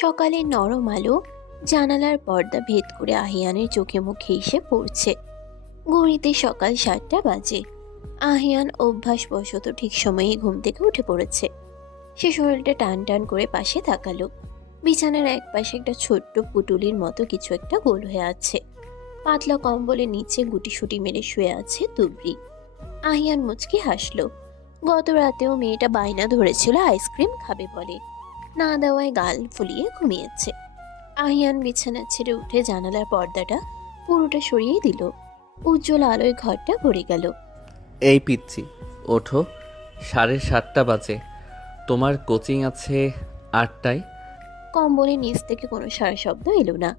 সকালে নরম আলো জানালার পর্দা ভেদ করে আহিয়ানের চোখে মুখে এসে পড়ছে। ঘড়িতে সকাল 7টা বাজে। আহিয়ান অভ্যাসবশত ঠিক সময়ে ঘুম থেকে উঠে পড়েছে। সে শরীরটা টান টান করে পাশে তাকালো। বিছানার এক পাশে একটা ছোট্ট পুটুলির মতো কিছু একটা গোল হয়ে আছে। পাতলা কম্বলের নিচে গুটিসুটি মেরে শুয়ে আছে তুবড়ি। আহিয়ান মুচকি হাসলো। গত রাতেও মেয়েটা বায়না ধরেছিল আইসক্রিম খাবে বলে, না দেওয়ায় গাল ফুলিয়ে ঘুমিয়েছে। আহিয়ান বিছানা ছেড়ে উঠে জানালার পর্দাটা পুরোটা সরিয়ে দিল। উজ্জ্বল আলোয় ঘরটা ভরে গেল। এই পিচ্ছি, ওঠো। 7:30 বাজে। তোমার কোচিং আছে 8টায়। কম্বলের নিচ থেকে কোনো সারা শব্দ এলো না,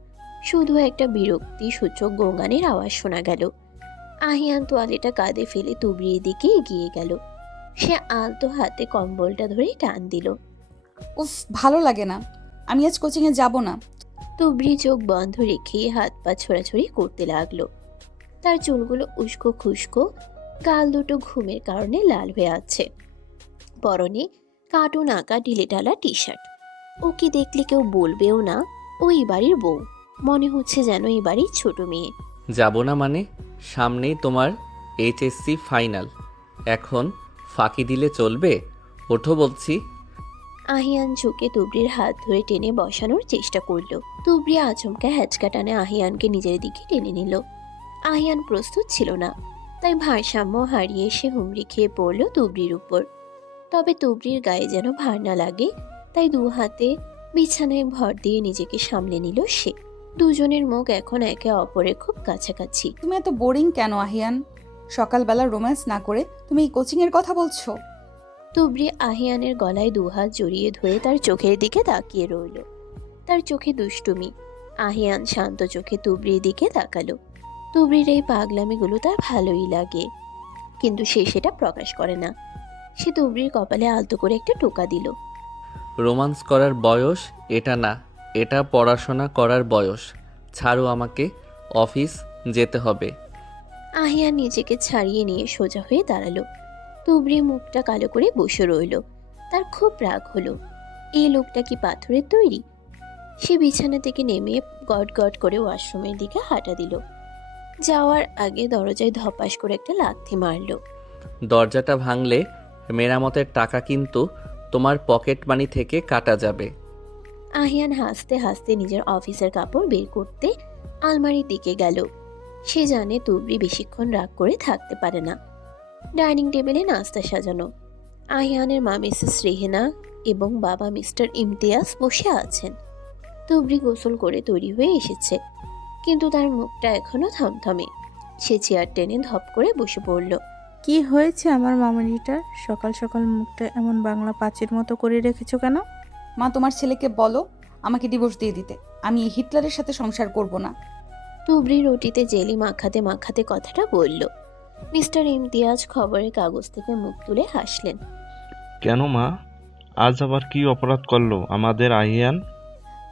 শুধু একটা বিরক্তি সূচক গোঙানির আওয়াজ শোনা গেল। আহিয়ান তোয়ালেটা কাঁধে ফেলে তুবড়ির দিকে এগিয়ে গেল। সে আলতো হাতে কম্বলটা ধরে টান দিল। উফ, ভালো লাগে না। আমি আজ কোচিংয়ে যাব না। তুবড়ি চোখ বন্ধ রেখে হাত পা ছোড়াছড়ি করতে লাগলো। তার চুলগুলো উস্কো খুস্কো, গাল দুটো ঘুমের কারণে লাল হয়ে আছে। পরনে কার্টুন আঁকা ঢিলেঢালা টি শার্ট। ওকে দেখলে কেউ বলবেও না ও এই বাড়ির বউ। মনে হচ্ছে যেন এই বাড়ির ছোট মেয়ে। যাব না মানে? সামনেই তোমার এইচএসসি ফাইনাল। এখন ফাঁকি দিলে চলবে? ওঠো বলছি। আহিয়ান ঝুঁকে তুবড়ির হাত ধরে টেনে বসানোর চেষ্টা করলো। তুবড়ি আচমকা হ্যাচকা টানে আহিয়ানকে নিজের দিকে টেনে নিল। আহিয়ান প্রস্তুত ছিল না, তাই ভারসাম্য হারিয়ে সে হুমড়ি খেয়ে পড়ল তুবড়ির উপর। তবে তুবড়ির গায়ে যেন ভার না লাগে, তাই দু হাতে বিছানায় ভর দিয়ে নিজেকে সামলে নিল সে। দুজনের মুখ এখন একে অপরের খুব কাছাকাছি। তুমি এত বোরিং কেন আহিয়ান? সকালবেলা রোম্যান্স না করে তুমি এই কোচিংয়ের কথা বলছো? তুবড়ি আহিয়ানের গলায় দুহাত জড়িয়ে ধরে তার চোখের দিকে তাকিয়ে রইল। তার চোখে দুষ্টুমি। আহিয়ান শান্ত চোখে তুবড়ির দিকে তাকালো। তুবড়ির এই পাগলামিগুলো তার ভালোই লাগে, কিন্তু সে সেটা প্রকাশ করে না। সে তুবড়ির কপালে আলতো করে একটা টোকা দিল। রোমান্স করার বয়স এটা না, এটা পড়াশোনা করার বয়স। ছাড়ো আমাকে, অফিস যেতে হবে। আহিয়ান নিজেকে ছাড়িয়ে নিয়ে সোজা হয়ে দাঁড়ালো। তুবড়ি মুখটা কালো করে বসে রইল। তার খুব রাগ হলো। এই লোকটা কি পাথরের তৈরি? সে বিছানা থেকে নেমে গট গট করে ওয়াশরুমের দিকে হাঁটা দিল। যাওয়ার আগে দরজায় ধপাস করে একটা লাথি মারলো। দরজাটা ভাঙলে মেরামতের টাকা কিন্তু তোমার পকেট মানি থেকে কাটা যাবে। আহিয়ান হাসতে হাসতে নিজের অফিসের কাপড় বের করতে আলমারির দিকে গেল। সে জানে তুবড়ি বেশিক্ষণ রাগ করে থাকতে পারে না। ডাইনিং টেবিলে নাস্তা সাজানো। আহিয়ানের মা মিসেস রেহেনা এবং বাবা মিস্টার ইমতিয়াজ বসে আছেন। তুবড়ি গোসল করে তৈরি হয়ে এসেছে, কিন্তু তার মুখটা এখনো থমথমে। সে চেয়ার টেনে ধপ করে বসে পড়ল। কি হয়েছে আমার মামুনিটার? সকাল সকাল মুখটা এমন বাংলা পাঁচের মতো করে রেখেছো কেন? মা, তোমার ছেলেকে বলো আমাকে ডিভোর্স দিয়ে দিতে। আমি এই হিটলারের সাথে সংসার করব না। তুবড়ি রুটিতে জেলি মাখাতে মাখাতে কথাটা বলল। মিস্টার ইমতিয়াজ খবরের কাগজ থেকে মুখ তুলে হাসলেন। কেন মা, আজ আবার কি অপরাধ করলো আমাদের আহিয়ান?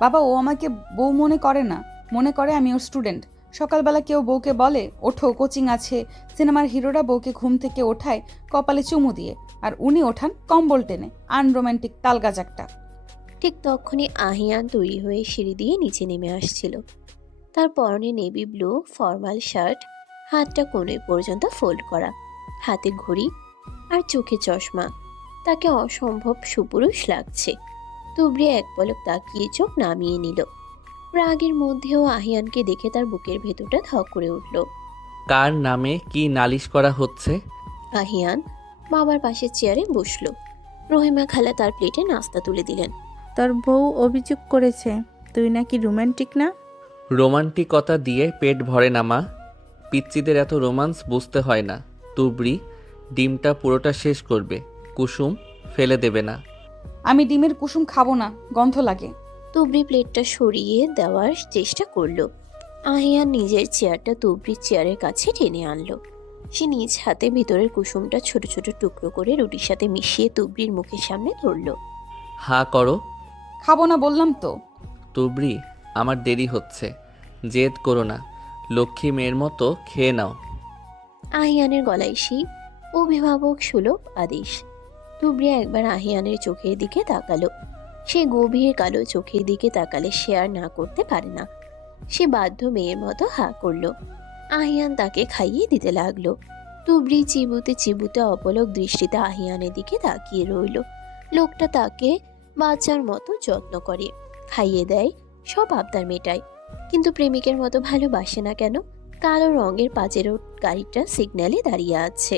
বাবা, ও আমাকে বউ মনে করে না, মনে করে আমি ওর স্টুডেন্ট। সকালবেলা কেউ বউকে বলে ওঠো কোচিং আছে, সিনেমার হিরোরা বউকে ঘুম থেকে ওঠায় কপালে চুমু দিয়ে, আর উনি ওঠান কম্বল টেনে। আনরোম্যান্টিক তালগাজ একটা। ঠিক তখনই আহিয়ান তৈরি হয়ে সিঁড়ি দিয়ে নিচে নেমে আসছিল। তার পরনে নেভি ব্লু ফর্মাল শার্ট, হাতটা কোণে পর্যন্ত ফোল্ড করা, হাতে ঘড়ি আর চোখে চশমা। তাকে অসম্ভব সুপুরুষ লাগছে। তুবড়ি এক পলক তাকিয়ে চোখ নামিয়ে নিল। রাগের মধ্যেও আহিয়ানকে দেখে তার বুকের ভেতরটা ধক করে উঠল। কার নামে কি নালিশ করা হচ্ছে? আহিয়ান বাবার পাশের চেয়ারে বসলো। রহিমা খালা তার প্লেটে নাস্তা তুলে দিলেন। তোর বউ অভিযোগ করেছে তুই নাকি রোমান্টিক না। রোমান্টিকতা দিয়ে পেট ভরে না মা। পিচ্চিদের এত রোমান্স বুঝতে হয় না। তুবড়ি ডিমটা পুরোটা শেষ করবে, কুসুম ফেলে দেবে না। আমি ডিমের কুসুম খাবো না, গন্ধ লাগে। তুবড়ি প্লেটটা সরিয়ে দেওয়ার চেষ্টা করলো। আহিয়ান নিজের চেয়ারটা তুবড়ির চেয়ারের কাছে টেনে আনলো। সে নিজ হাতে ভিতরের কুসুমটা ছোট ছোট টুকরো করে রুটির সাথে মিশিয়ে তুবড়ির মুখের সামনে ধরলো। হা করো। খাবো না বললাম তো। তুবড়ি, আমার দেরি হচ্ছে, জেদ করো না। লক্ষ্মী মেয়ের মতো খেয়ে নাও। আহিয়ানের গলায় সেই অভিভাবক সুলভ আদেশ। তুবড়ি একবার আহিয়ানের চোখের দিকে তাকালো। সে গভীর কালো চোখের দিকে তাকালে সে আর না করতে পারে না। সে বাধ্য মেয়ের মতো হা করলো। আহিয়ান তাকে খাইয়ে দিতে লাগলো। তুবড়ি চিবুতে চিবুতে অপলক দৃষ্টিতে আহিয়ানের দিকে তাকিয়ে রইল। লোকটা তাকে বাচ্চার মতো যত্ন করে, খাইয়ে দেয়, সব আবদার মেটায়, কিন্তু প্রেমিকের মতো ভালোবাসে না কেন? কালো রঙের পাজেরো গাড়িটা সিগন্যালে দাঁড়িয়ে আছে।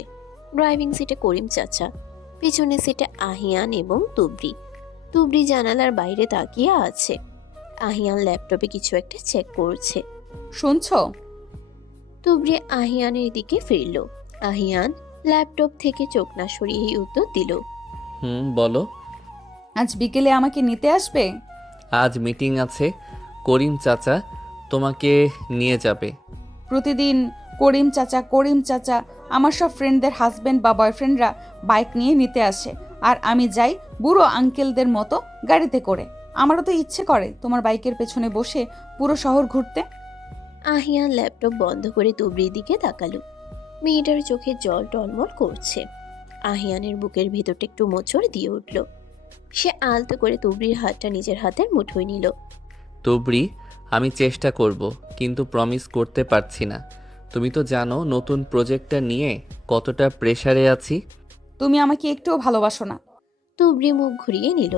ড্রাইভিং সিটে করিম চাচা, পিছনের সিটে আহিয়ান এবং তুবড়ি। তুবড়ি জানালার বাইরে তাকিয়ে আছে। আহিয়ান ল্যাপটপে কিছু একটা চেক করছে। শুনছো? তুবড়ি আহিয়ানের দিকে ফিরল। আহিয়ান ল্যাপটপ থেকে চোখ না সরিয়েই উত্তর দিল, বলো। আজ বিকেলে আমাকে নিতে আসবে? আজ মিটিং আছে, করিম চাচা তোমাকে নিয়ে যাবে। প্রতিদিন করিম চাচা আমার সব ফ্রেন্ডদের হাজবেন্ড বা বয়ফ্রেন্ডরা বাইক নিয়ে নিতে আসে, আর আমি যাই বুড়ো আঙ্কেলদের মতো গাড়িতে করে। আমারও তো ইচ্ছে করে তোমার বাইকের পেছনে বসে পুরো শহর ঘুরতে। আহিয়ান ল্যাপটপ বন্ধ করে তুবড়ির দিকে তাকালো। মেয়েটার চোখে জল টলমল করছে। আহিয়ানের বুকের ভেতরটা একটু মোচড় দিয়ে উঠল। সে আলতো করে তুবড়ির হাতটা নিজের হাতের মুঠোয় নিল। তুবড়ি, আমি চেষ্টা করব, কিন্তু প্রমিস করতে পারছি না। তুমি তো জানো নতুন প্রজেক্টটা নিয়ে কতটা প্রেসারে আছি। তুমি আমাকে একটুও ভালোবাসো না। তুবড়ি মুখ ঘুরিয়ে নিল।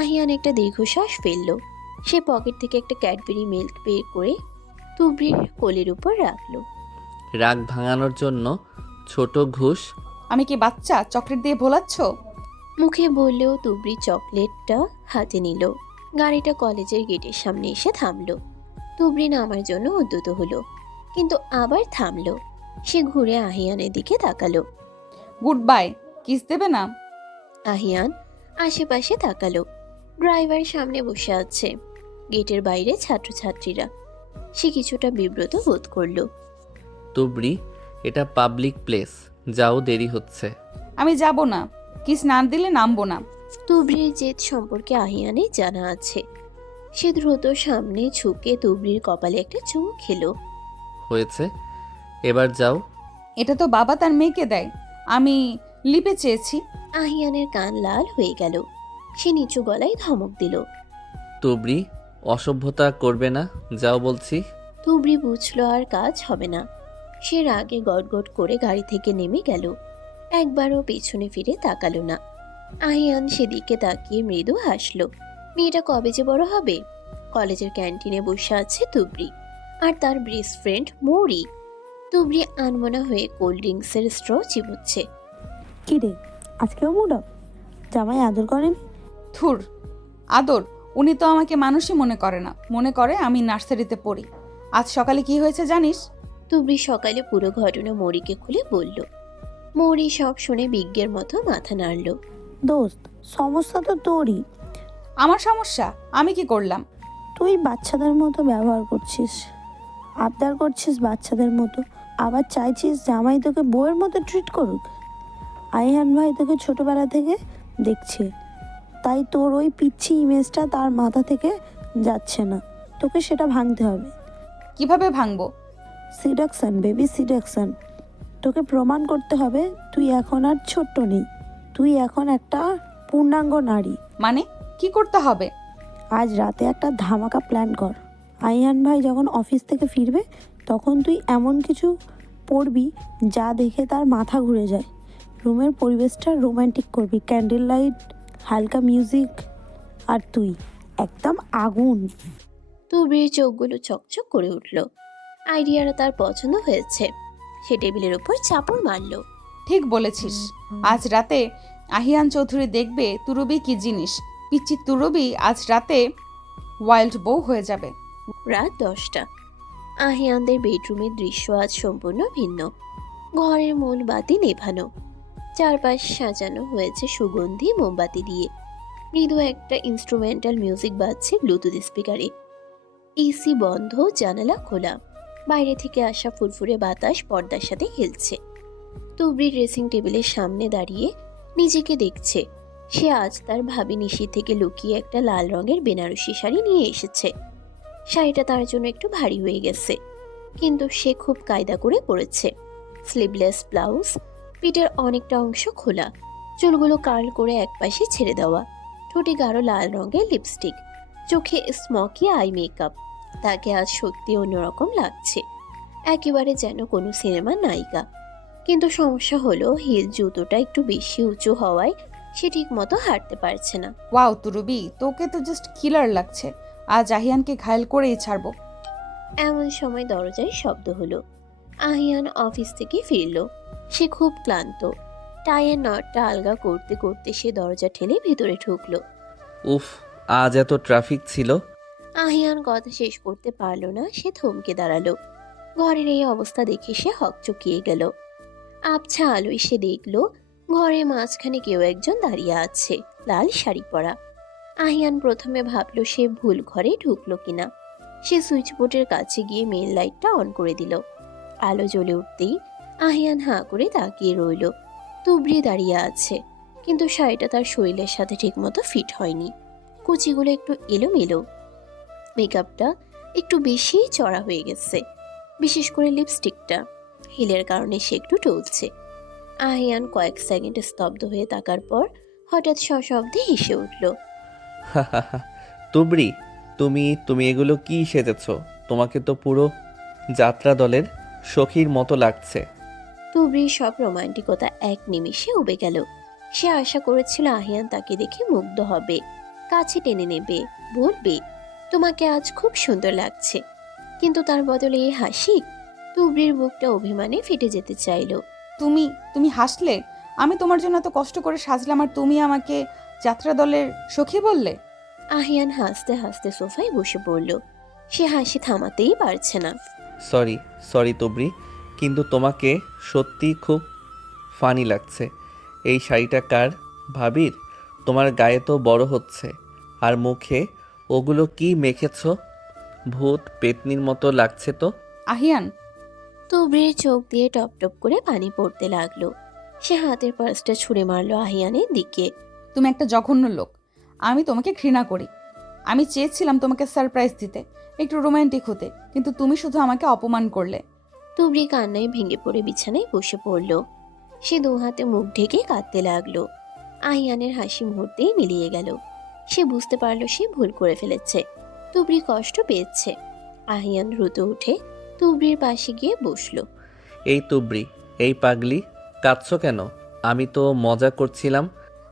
আহিয়ান একটা দীর্ঘশ্বাস ফেলল। সে পকেট থেকে একটা ক্যাডবেরি মিল্ক বের করে তুবড়ির কোলের উপর রাখলো। রাগ ভাঙানোর জন্য ছোট ঘুষ। আমি কি বাচ্চা চকলেট দিয়ে ভোলাচ্ছ? মুখে বললেও তুবড়ি চকলেটটা হাতে নিল। গাড়িটা কলেজের গেটের সামনে এসে থামলো। তুবড়ি নামার জন্য উদ্যত হলো, কিন্তু আবার থামলো। সে ঘুরে আহিয়ানের দিকে তাকালো। গুড বাই, কিস দেবে না? আহিয়ান আশেপাশে তাকালো। ড্রাইভার সামনে বসে আছে, গেটের বাইরে ছাত্রছাত্রীরা। সে কিছুটা বিব্রত বোধ করলো। তুবড়ি, এটা পাবলিক প্লেস, যাও, দেরি হচ্ছে। আমি যাব না, কিস না দিলে নামবো না। তুবড়ির জেদ সম্পর্কে আহিয়ানের জানা আছে। সে দ্রুত সামনে ঝুঁকে তুবড়ির কপালে একটা চুমু খেলো। হয়েছে, এবার যাও। এটা তো বাবা তার মেয়েকে দেয়, আমি লিপে চেয়েছি। আহিয়ানের কান লাল হয়ে গেল। সে নিচু গলায় ধমক দিল। তুবড়ি, অসভ্যতা করবে না, যাও বলছি। তুবড়ি বুঝলো আর কাজ হবে না। সে রাগে গটগট করে গাড়ি থেকে নেমে গেল। একবারও পেছনে ফিরে তাকালো না। আহিয়ান সেদিকে তাকিয়ে মৃদু হাসলো। মেয়েটা কবে যে বড় হবে? কলেজের ক্যান্টিনে বসে আছে তুবড়ি আর তার বেস্ট ফ্রেন্ড মৌরি। তুবড়ি আনমনা হয়ে কোল্ড ড্রিঙ্কসের স্ট্র চিবুচ্ছে। কি রে, আজকেও মুড অফ? জামাই আদর করেনি? থুর, আদর? উনি তো আমাকে মানুষই মনে করে না, মনে করে আমি নার্সারিতে পড়ি। আজ সকালে কি হয়েছে জানিস? তুবড়ি সকালে পুরো ঘটনা মৌরিকে খুলে বলল। মৌরি সব শুনে বিজ্ঞের মতো মাথা নাড়ল। দোস্ত, সমস্যা তো তোরই। আমার সমস্যা? আমি কি করলাম? তুই বাচ্চাদের মতো ব্যবহার করছিস, আবদার করছিস বাচ্চাদের মতো, আবার চাইছিস জামাই তোকে বউয়ের মতো ট্রিট করুক। আইহান ভাই তোকে ছোটবেলা থেকে দেখছে, তাই তোর ওই পিচ্ছি ইমেজটা তার মাথা থেকে যাচ্ছে না। তোকে সেটা ভাঙতে হবে। কিভাবে ভাঙবো? Seduction baby, seduction. তোকে প্রমাণ করতে হবে তুই এখন আর ছোট্ট নেই, তুই এখন একটা পূর্ণাঙ্গ নারী। মানে কি করতে হবে? আজ রাতে একটা ধামাকা প্ল্যান কর। আইহান ভাই যখন অফিস থেকে ফিরবে তখন তুই এমন কিছু পড়বি যা দেখে তার মাথা ঘুরে যায়। রুমের পরিবেশটা রোম্যান্টিক করবি, ক্যান্ডেল লাইট, হালকা মিউজিক, আর তুই একদম আগুন। তুবড়ির চোখগুলো চকচক করে উঠল। আইডিয়াটা তার পছন্দ হয়েছে। সে টেবিলের উপর চাপড় মারল। ঠিক বলেছিস, আজ রাতে আহিয়ান চৌধুরী দেখবে তুরবি কি জিনিস। পিচ্চি তুরবি আজ রাতে ওয়াইল্ড বউ হয়ে যাবে। রাত 10টা। আহিয়ানদের বেডরুমের দৃশ্য আজ সম্পূর্ণ ভিন্ন। ঘরের মূল বাতি নেভানো, চারপাশ সাজানো হয়েছে সুগন্ধি মোমবাতি দিয়ে। মৃদু একটা ইনস্ট্রুমেন্টাল মিউজিক বাজছে ব্লুটুথ স্পিকারে। এসি বন্ধ, জানালা খোলা। বাইরে থেকে আসা ফুরফুরে বাতাস পর্দার সাথে খেলছে। তুবড়ি ড্রেসিং টেবিলের সামনে দাঁড়িয়ে নিজেকে দেখছে। সে আজ তার ভাবি নিশি থেকে লুকিয়ে একটা লাল রঙের বেনারসি শাড়ি নিয়ে এসেছে। শাড়িটা তার জন্য একটু ভারী হয়ে গেছে, কিন্তু সে খুব কায়দা করে পরেছে। স্লিভলেস ব্লাউজ, পিঠের অনেকটা অংশ খোলা, চুলগুলো কার্ল করে একপাশে ছেড়ে দেওয়া। ঠোঁটে গাঢ় লাল রঙের লিপস্টিক, চোখে স্মকি আই মেকআপ। তাকে আজ সত্যি অন্যরকম লাগছে, একেবারে যেন কোনো সিনেমার নায়িকা। কিন্তু সমস্যা হলো হিল জুতোটা একটু বেশি উঁচু হওয়ায় সে ঠিক মতো হাঁটতে পারছে না। ওয়াও তুরুবি, তোকে তো জাস্ট কিলার লাগছে। আজ আহিয়ানকে ঘায়েল করেই ছাড়বো। এমন সময় দরজায় শব্দ হলো। আহিয়ান অফিস থেকে ফিরল। সে খুব ক্লান্ত। টাইয়ের নটটা আলগা করতে করতে সে দরজা ঠেলে ভেতরে ঢুকলো। উফ, আজ এত ট্রাফিক ছিল। আহিয়ান কথা শেষ করতে পারল না, সে থমকে দাঁড়ালো। ঘরের এই অবস্থা দেখে সে হকচকিয়ে গেল। আবছা আলোয় সে দেখল ঘরের মাঝখানে কেউ একজন দাঁড়িয়ে আছে, লাল শাড়ি পরা। আহিয়ান প্রথমে ভাবলো সে ভুল ঘরে ঢুকলো কিনা। সে সুইচ বোর্ডের কাছে গিয়ে মেন লাইটটা অন করে দিল। আলো জ্বলে উঠতেই আহিয়ান হাঁ করে তাকিয়ে রইল। তুবড়ি দাঁড়িয়ে আছে, কিন্তু শাড়িটা তার শরীরের সাথে ঠিকমতো ফিট হয়নি। কুচিগুলো একটু এলোমেলো, মেকআপটা একটু বেশি চড়া হয়ে গেছে, বিশেষ করে লিপস্টিকটা। হিলের কারণে সে একটু টলছে। আহিয়ান কয়েক সেকেন্ড স্তব্ধ হয়ে তাকার পর হঠাৎ সশব্দে হেসে উঠল। তুবড়ি, তুমি তুমি এগুলো কি সেজেছ? তোমাকে তো পুরো যাত্রা দলের সখীর মতো লাগছে। তুবড়ির সব রোমান্টিকতা এক নিমিষে উবে গেল। সে আশা করেছিল আহিয়ান তাকে দেখে মুগ্ধ হবে, কাছে টেনে নেবে, বলবে তোমাকে আজ খুব সুন্দর লাগছে। কিন্তু তার বদলে এই হাসি। তুবড়ির বুকটা অভিমানে ফেটে যেতে চাইল। তুমি তুমি হাসলে? আমি তোমার জন্য এত কষ্ট করে সাজলাম আর তুমি আমাকে যাত্রা দলের সখী বললে? আহিয়ান হাসতে হাসতে সোফায় বসে পড়ল। সে হাসি থামাতেই পারছে না। সরি সরি তুবড়ি, কিন্তু তোমাকে সত্যি খুব ফানি লাগছে। এই শাড়িটা কার? ভাবির? তোমার গায়ে তো বড় হচ্ছে, আর মুখে ওগুলো কি মেখেছ? ভূত পেতনির মতো লাগছে তো। আহিয়ান, তুবড়ির চোখ দিয়ে টপ টপ করে পানি পড়তে লাগলো। সে হাতের পার্সটা ছুঁড়ে মারলো আহিয়ানের দিকে। তুমি একটা জঘন্য লোক। আমি তোমাকে ঘৃণা করি। আমি চেয়েছিলাম তোমাকে সারপ্রাইজ দিতে, একটু রোমান্টিক হতে, কিন্তু তুমি শুধু আমাকে অপমান করলে। তুবড়ি কান্নায় ভেঙে পড়ে বিছানায় বসে পড়ল। সে দু হাতে মুখ ঢেকে কাঁদতে লাগলো। আহিয়ানের হাসি মুহূর্তেই মিলিয়ে গেল। সে বুঝতে পারলো সে ভুল করে ফেলেছে। তুবড়ি কষ্ট পেয়েছে। আহিয়ান দ্রুত উঠে তুবড়ির পাশে গিয়ে বসলো। এই তুবড়ি, এই পাগলি, কাঁদছো কেন? আমি তো মজা করছিলাম।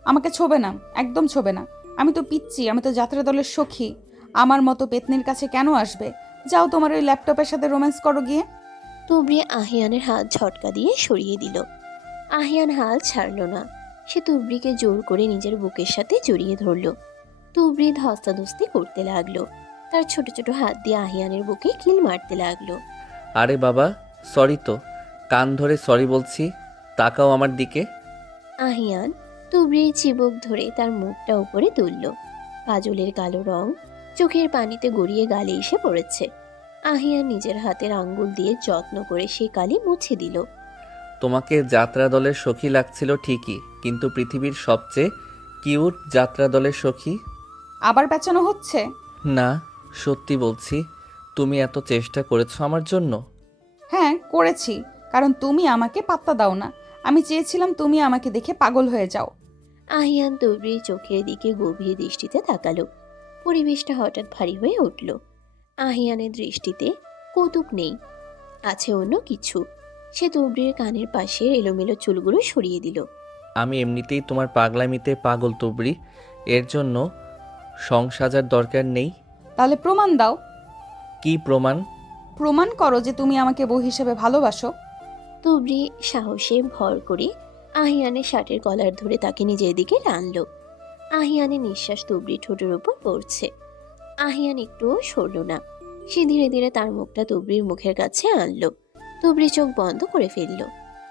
আমাকে ছোবে না, একদম ছোবে না। আমি তো পিচ্ছি, আমি তো যাত্রা দলের সখী। আমার মতো পেতনির কাছে কেন আসবে? যাও তোমার ওই ল্যাপটপের সাথে রোম্যান্স করো গিয়ে। তুবড়ি আহিয়ানের হাত ঝটকা দিয়ে সরিয়ে দিল। আহিয়ান হাল ছাড়ল না। সে তুবড়িকে জোর করে নিজের বুকের সাথে জড়িয়ে ধরল। তুবড়ি ধস্তাধস্তি করতে লাগলো। তার ছোট ছোট হাত দিয়ে আহিয়ানের বুকে কিল মারতে লাগলো। আরে বাবা, সরি তো, কান ধরে সরি বলছি, তাকাও আমার দিকে। আহিয়ান তুবড়ির চিবুক ধরে তার মুখটা উপরে তুলল। কাজলের কালো রং চোখের পানিতে গড়িয়ে গালে এসে পড়েছে। আহিয়ান নিজের হাতের আঙ্গুল দিয়ে যত্ন করে সেই কালি মুছে দিল। তোমাকে যাত্রা দলের সখী লাগছিল ঠিকই, কিন্তু পৃথিবীর সবচেয়ে কিউট যাত্রা দলের সখী। আবার পেঁচানো হচ্ছে? না, সত্যি বলছি। তুমি এত চেষ্টা করেছো আমার জন্য। হ্যাঁ করেছি, কারণ তুমি আমাকে পাত্তা দাও না। আমি চেয়েছিলাম তুমি আমাকে দেখে পাগল হয়ে যাও। আহিয়ান তুবড়ির চোখের দিকে গভীর দৃষ্টিতে তাকালো। পরিবেশটা হঠাৎ ভারী হয়ে উঠল। আহিয়ানের দৃষ্টিতে কৌতুক নেই, আছে অন্য কিছু। সে তুবড়ির কানের পাশের এলোমেলো চুলগুলো সরিয়ে দিল। আমি এমনিতেই তোমার পাগলামিতে পাগল তুবড়ি, এর জন্য সং সাজার দরকার নেই। তাহলে প্রমাণ দাও। কি প্রমাণ? প্রমাণ করো যে তুমি আমাকে বউ হিসেবে ভালোবাসো। তুবড়ি সাহসে ভর করে আহিয়ানের শার্টের কলার ধরে তাকে নিজের দিকে টানল। আহিয়ানের নিঃশ্বাস তুবড়ির ঠোঁটের উপর পড়ছে। আহিয়ান একটুও সরল না। সে ধীরে ধীরে তার মুখটা তুবড়ির মুখের কাছে আনলো। তুবড়ি চোখ বন্ধ করে ফেলল।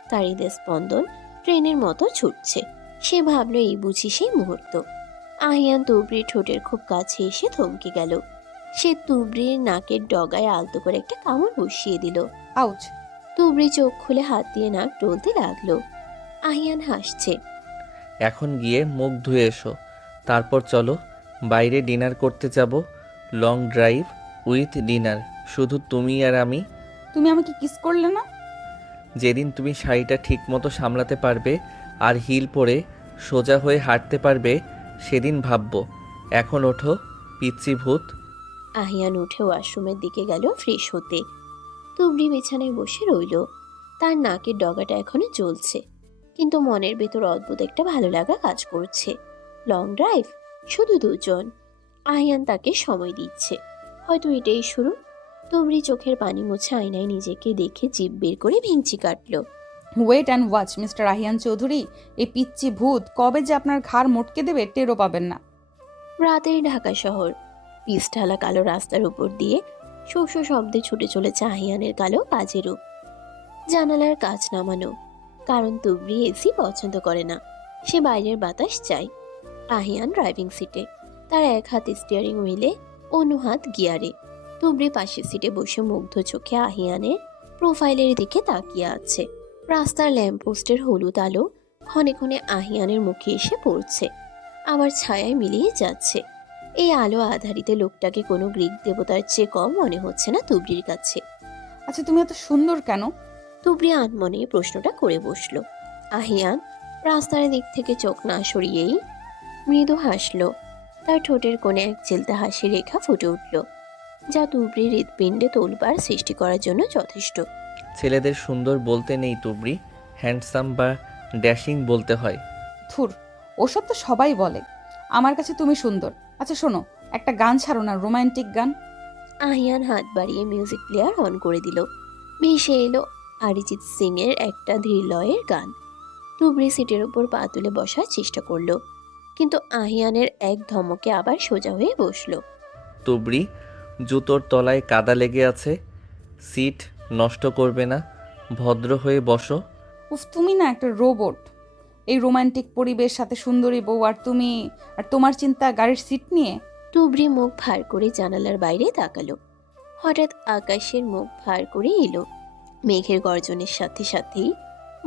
তার হৃদয় স্পন্দন ট্রেনের মতো ছুটছে। সে ভাবলো এই বুঝি সেই মুহূর্ত। আহিয়ান তুবড়ির ঠোঁটের খুব কাছে এসে থমকে গেল। সে তুবড়ির নাকের ডগায় আলতো করে একটা কামড় বসিয়ে দিল। আউচ! তুবড়ি চোখ খুলে হাত দিয়ে নাক ডলতে লাগলো। আহিয়ান হাসছে। এখন গিয়ে মুখ ধুয়ে এসো, তারপর চলো বাইরে ডিনার করতে যাব। লং ড্রাইভ উইথ ডিনার, শুধু তুমি আর আমি। তুমি আমাকে কিস করলে না? যেদিন তুমি শাড়িটা ঠিক মতো সামলাতে পারবে আর হিল পরে সোজা হয়ে হাঁটতে পারবে, সেদিন ভাববো। এখন ওঠো, পিচ্চি ভূত। আহিয়ান উঠে ওয়াশরুমের দিকে গেল ফ্রেশ হতে। তুবড়ি বিছানায় বসে রইল। তার নাকের ডগাটা এখনো জ্বলছে, কিন্তু মনের ভেতর অদ্ভুত একটা ভালো লাগা কাজ করছে। লং ড্রাইভ, শুধু দুজন। আহিয়ান তাকে সময় দিচ্ছে, হয়তো এটাই শুরু। তুবড়ি চোখের পানি মুছে আয়নায় নিজেকে দেখে জিভ বের করে ভেঙচি কাটলো। Wait and watch mister Ahiyan Chowdhury, এই পিচ্চি ভূত কবে যে আপনার ঘাড় মটকে দেবে টেরও পাবেন না। রাতের ঢাকা শহর, পিচঢালা কালো রাস্তার উপর দিয়ে শো শো শব্দে ছুটে চলেছে আহিয়ানের কালো কাজেরও। জানালার কাঁচ নামানো, কারণ তুবড়ি এসি পছন্দ করে না, সে বাইরের বাতাস চায়। আহিয়ান ড্রাইভিং সিটে, তার এক হাত স্টিয়ারিং হুইলে, অন্য হাত গিয়ারে। তুবড়ি পাশের সিটে বসে মুগ্ধ চোখে আহিয়ানের প্রোফাইলের দিকে তাকিয়ে আছে। রাস্তার ল্যাম্পপোস্টের হলুদ আলো ক্ষণে ক্ষণে আহিয়ানের মুখে এসে পড়ছে, আবার ছায়ায় মিলিয়ে যাচ্ছে। এই আলো আধারিতে লোকটাকে কোনো গ্রিক দেবতার চেয়ে কম মনে হচ্ছে না তুবড়ির কাছে। আচ্ছা তুমি এত সুন্দর কেন? তুবড়ি আনমনে প্রশ্নটা করে বসলো। আহিয়ান রাস্তার দিক থেকে চোখ না সরিয়েই মৃদু হাসলো। তার ঠোঁটের কোণে এক চেলতে হাসি রেখা ফুটে উঠল, যা তুবড়ির হৃৎপিণ্ডে তোলপাড় সৃষ্টি করার জন্য যথেষ্ট। ছেলেদের সুন্দর বলতে নেই তুবড়ি, হ্যান্ডসাম বা ড্যাশিং বলতে হয়। থুর, ওসব তো সবাই বলে। আমার কাছে তুমি সুন্দর। আচ্ছা শোনো, একটা গান ছাড়ো না, রোমান্টিক গান। আহিয়ান হাত বাড়িয়ে মিউজিক প্লেয়ার অন করে দিল। ভেসে এলো অরিজিৎ সিং এর একটা ধীর লয়ের গান। তুবড়ি সিটের উপর পা তুলে বসার চেষ্টা করলো, কিন্তু আহিয়ানের এক ধমকে আবার সোজা হয়ে বসলো। তুবড়ি, জুতোর তলায় কাদা লেগে আছে, সিট নষ্ট করবে না, ভদ্র হয়ে বসো। উফ, তুমি না একটা রোবট। এই রোমান্টিক পরিবেশ, সাথে সুন্দরী বউ, আর তুমি, আর তোমার চিন্তা গাড়ির সিট নিয়ে। তুবড়ি মুখ ভার করে জানালার বাইরে তাকালো। হঠাৎ আকাশের মুখ ভার করে এলো। মেঘের গর্জনের সাথে সাথেই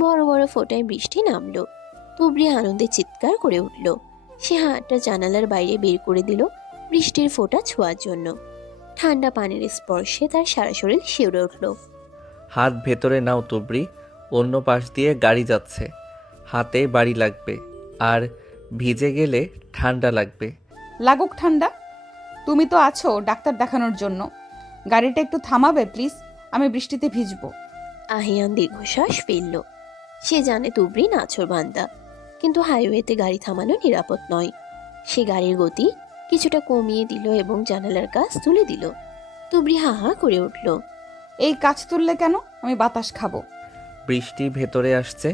বড় বড় ফোঁটায় বৃষ্টি নামলো। তুবড়ি আনন্দে চিৎকার করে উঠল। সে হাতটা জানালার বাইরে বের করে দিল বৃষ্টির ফোঁটা ছোঁয়ার জন্য। ঠান্ডা পানির স্পর্শে তার সারা শরীর শিউরে উঠল। হাত ভেতরে নাও তুবড়ি, অন্য পাশ দিয়ে গাড়ি যাচ্ছে, হাতে বাড়ি লাগবে, আর ভিজে গেলে ঠান্ডা লাগবে। লাগুক ঠান্ডা, তুমি তো আছো ডাক্তার দেখানোর জন্য। গাড়িটা একটু থামাবে প্লিজ, আমি বৃষ্টিতে ভিজবো। আহিয়ান দীর্ঘশ্বাস ফেলল। সে জানে তুবড়ি নাছোড়বান্দা, কিন্তু হাইওয়েতে গাড়ি থামানো নিরাপদ নয়। সে গাড়ির গতি কিছুটা কমিয়ে দিল এবং জানালার কাজ তুলে দিল। তুবড়ি হা হা করে উঠল। এই কাজ তুললে কেন? আমি বাতাস খাবো। বৃষ্টি ভেতরে আসছে,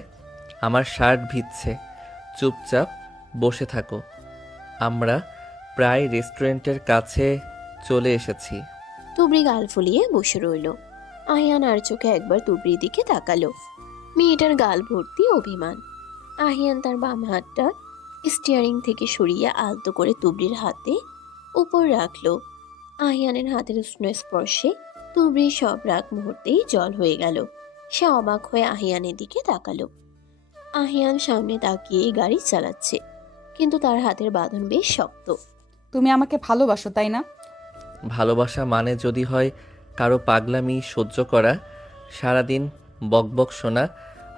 আমার শার্ট ভিজছে, চুপচাপ বসে থাকো। আমরা প্রায় রেস্টুরেন্টের কাছে চলে এসেছি। তুবড়ি গাল ফুলিয়ে বসে রইল। আহিয়ান আর চোখে একবার তুবড়ির দিকে তাকালো। মেয়েটার গাল ভর্তি অভিমান। আহিয়ান তার বাম হাতটা স্টিয়ারিং থেকে সরিয়ে আলতো করে তুবড়ির হাতে উপর রাখলো। আহিয়ানের হাতের উষ্ণ স্পর্শে তুবড়ির সব রাগ মুহূর্তেই জল হয়ে গেল। সে অবাক হয়ে আহিয়ানের দিকে তাকালো। আহিয়ান সামনে তাকিয়ে গাড়ি চালাচ্ছে, কিন্তু তার হাতের বাঁধন বেশ শক্ত। তুমি আমাকে ভালোবাসো, তাই না? ভালোবাসা মানে যদি হয় কারো পাগলামি সহ্য করা, সারাদিন বকবক শোনা,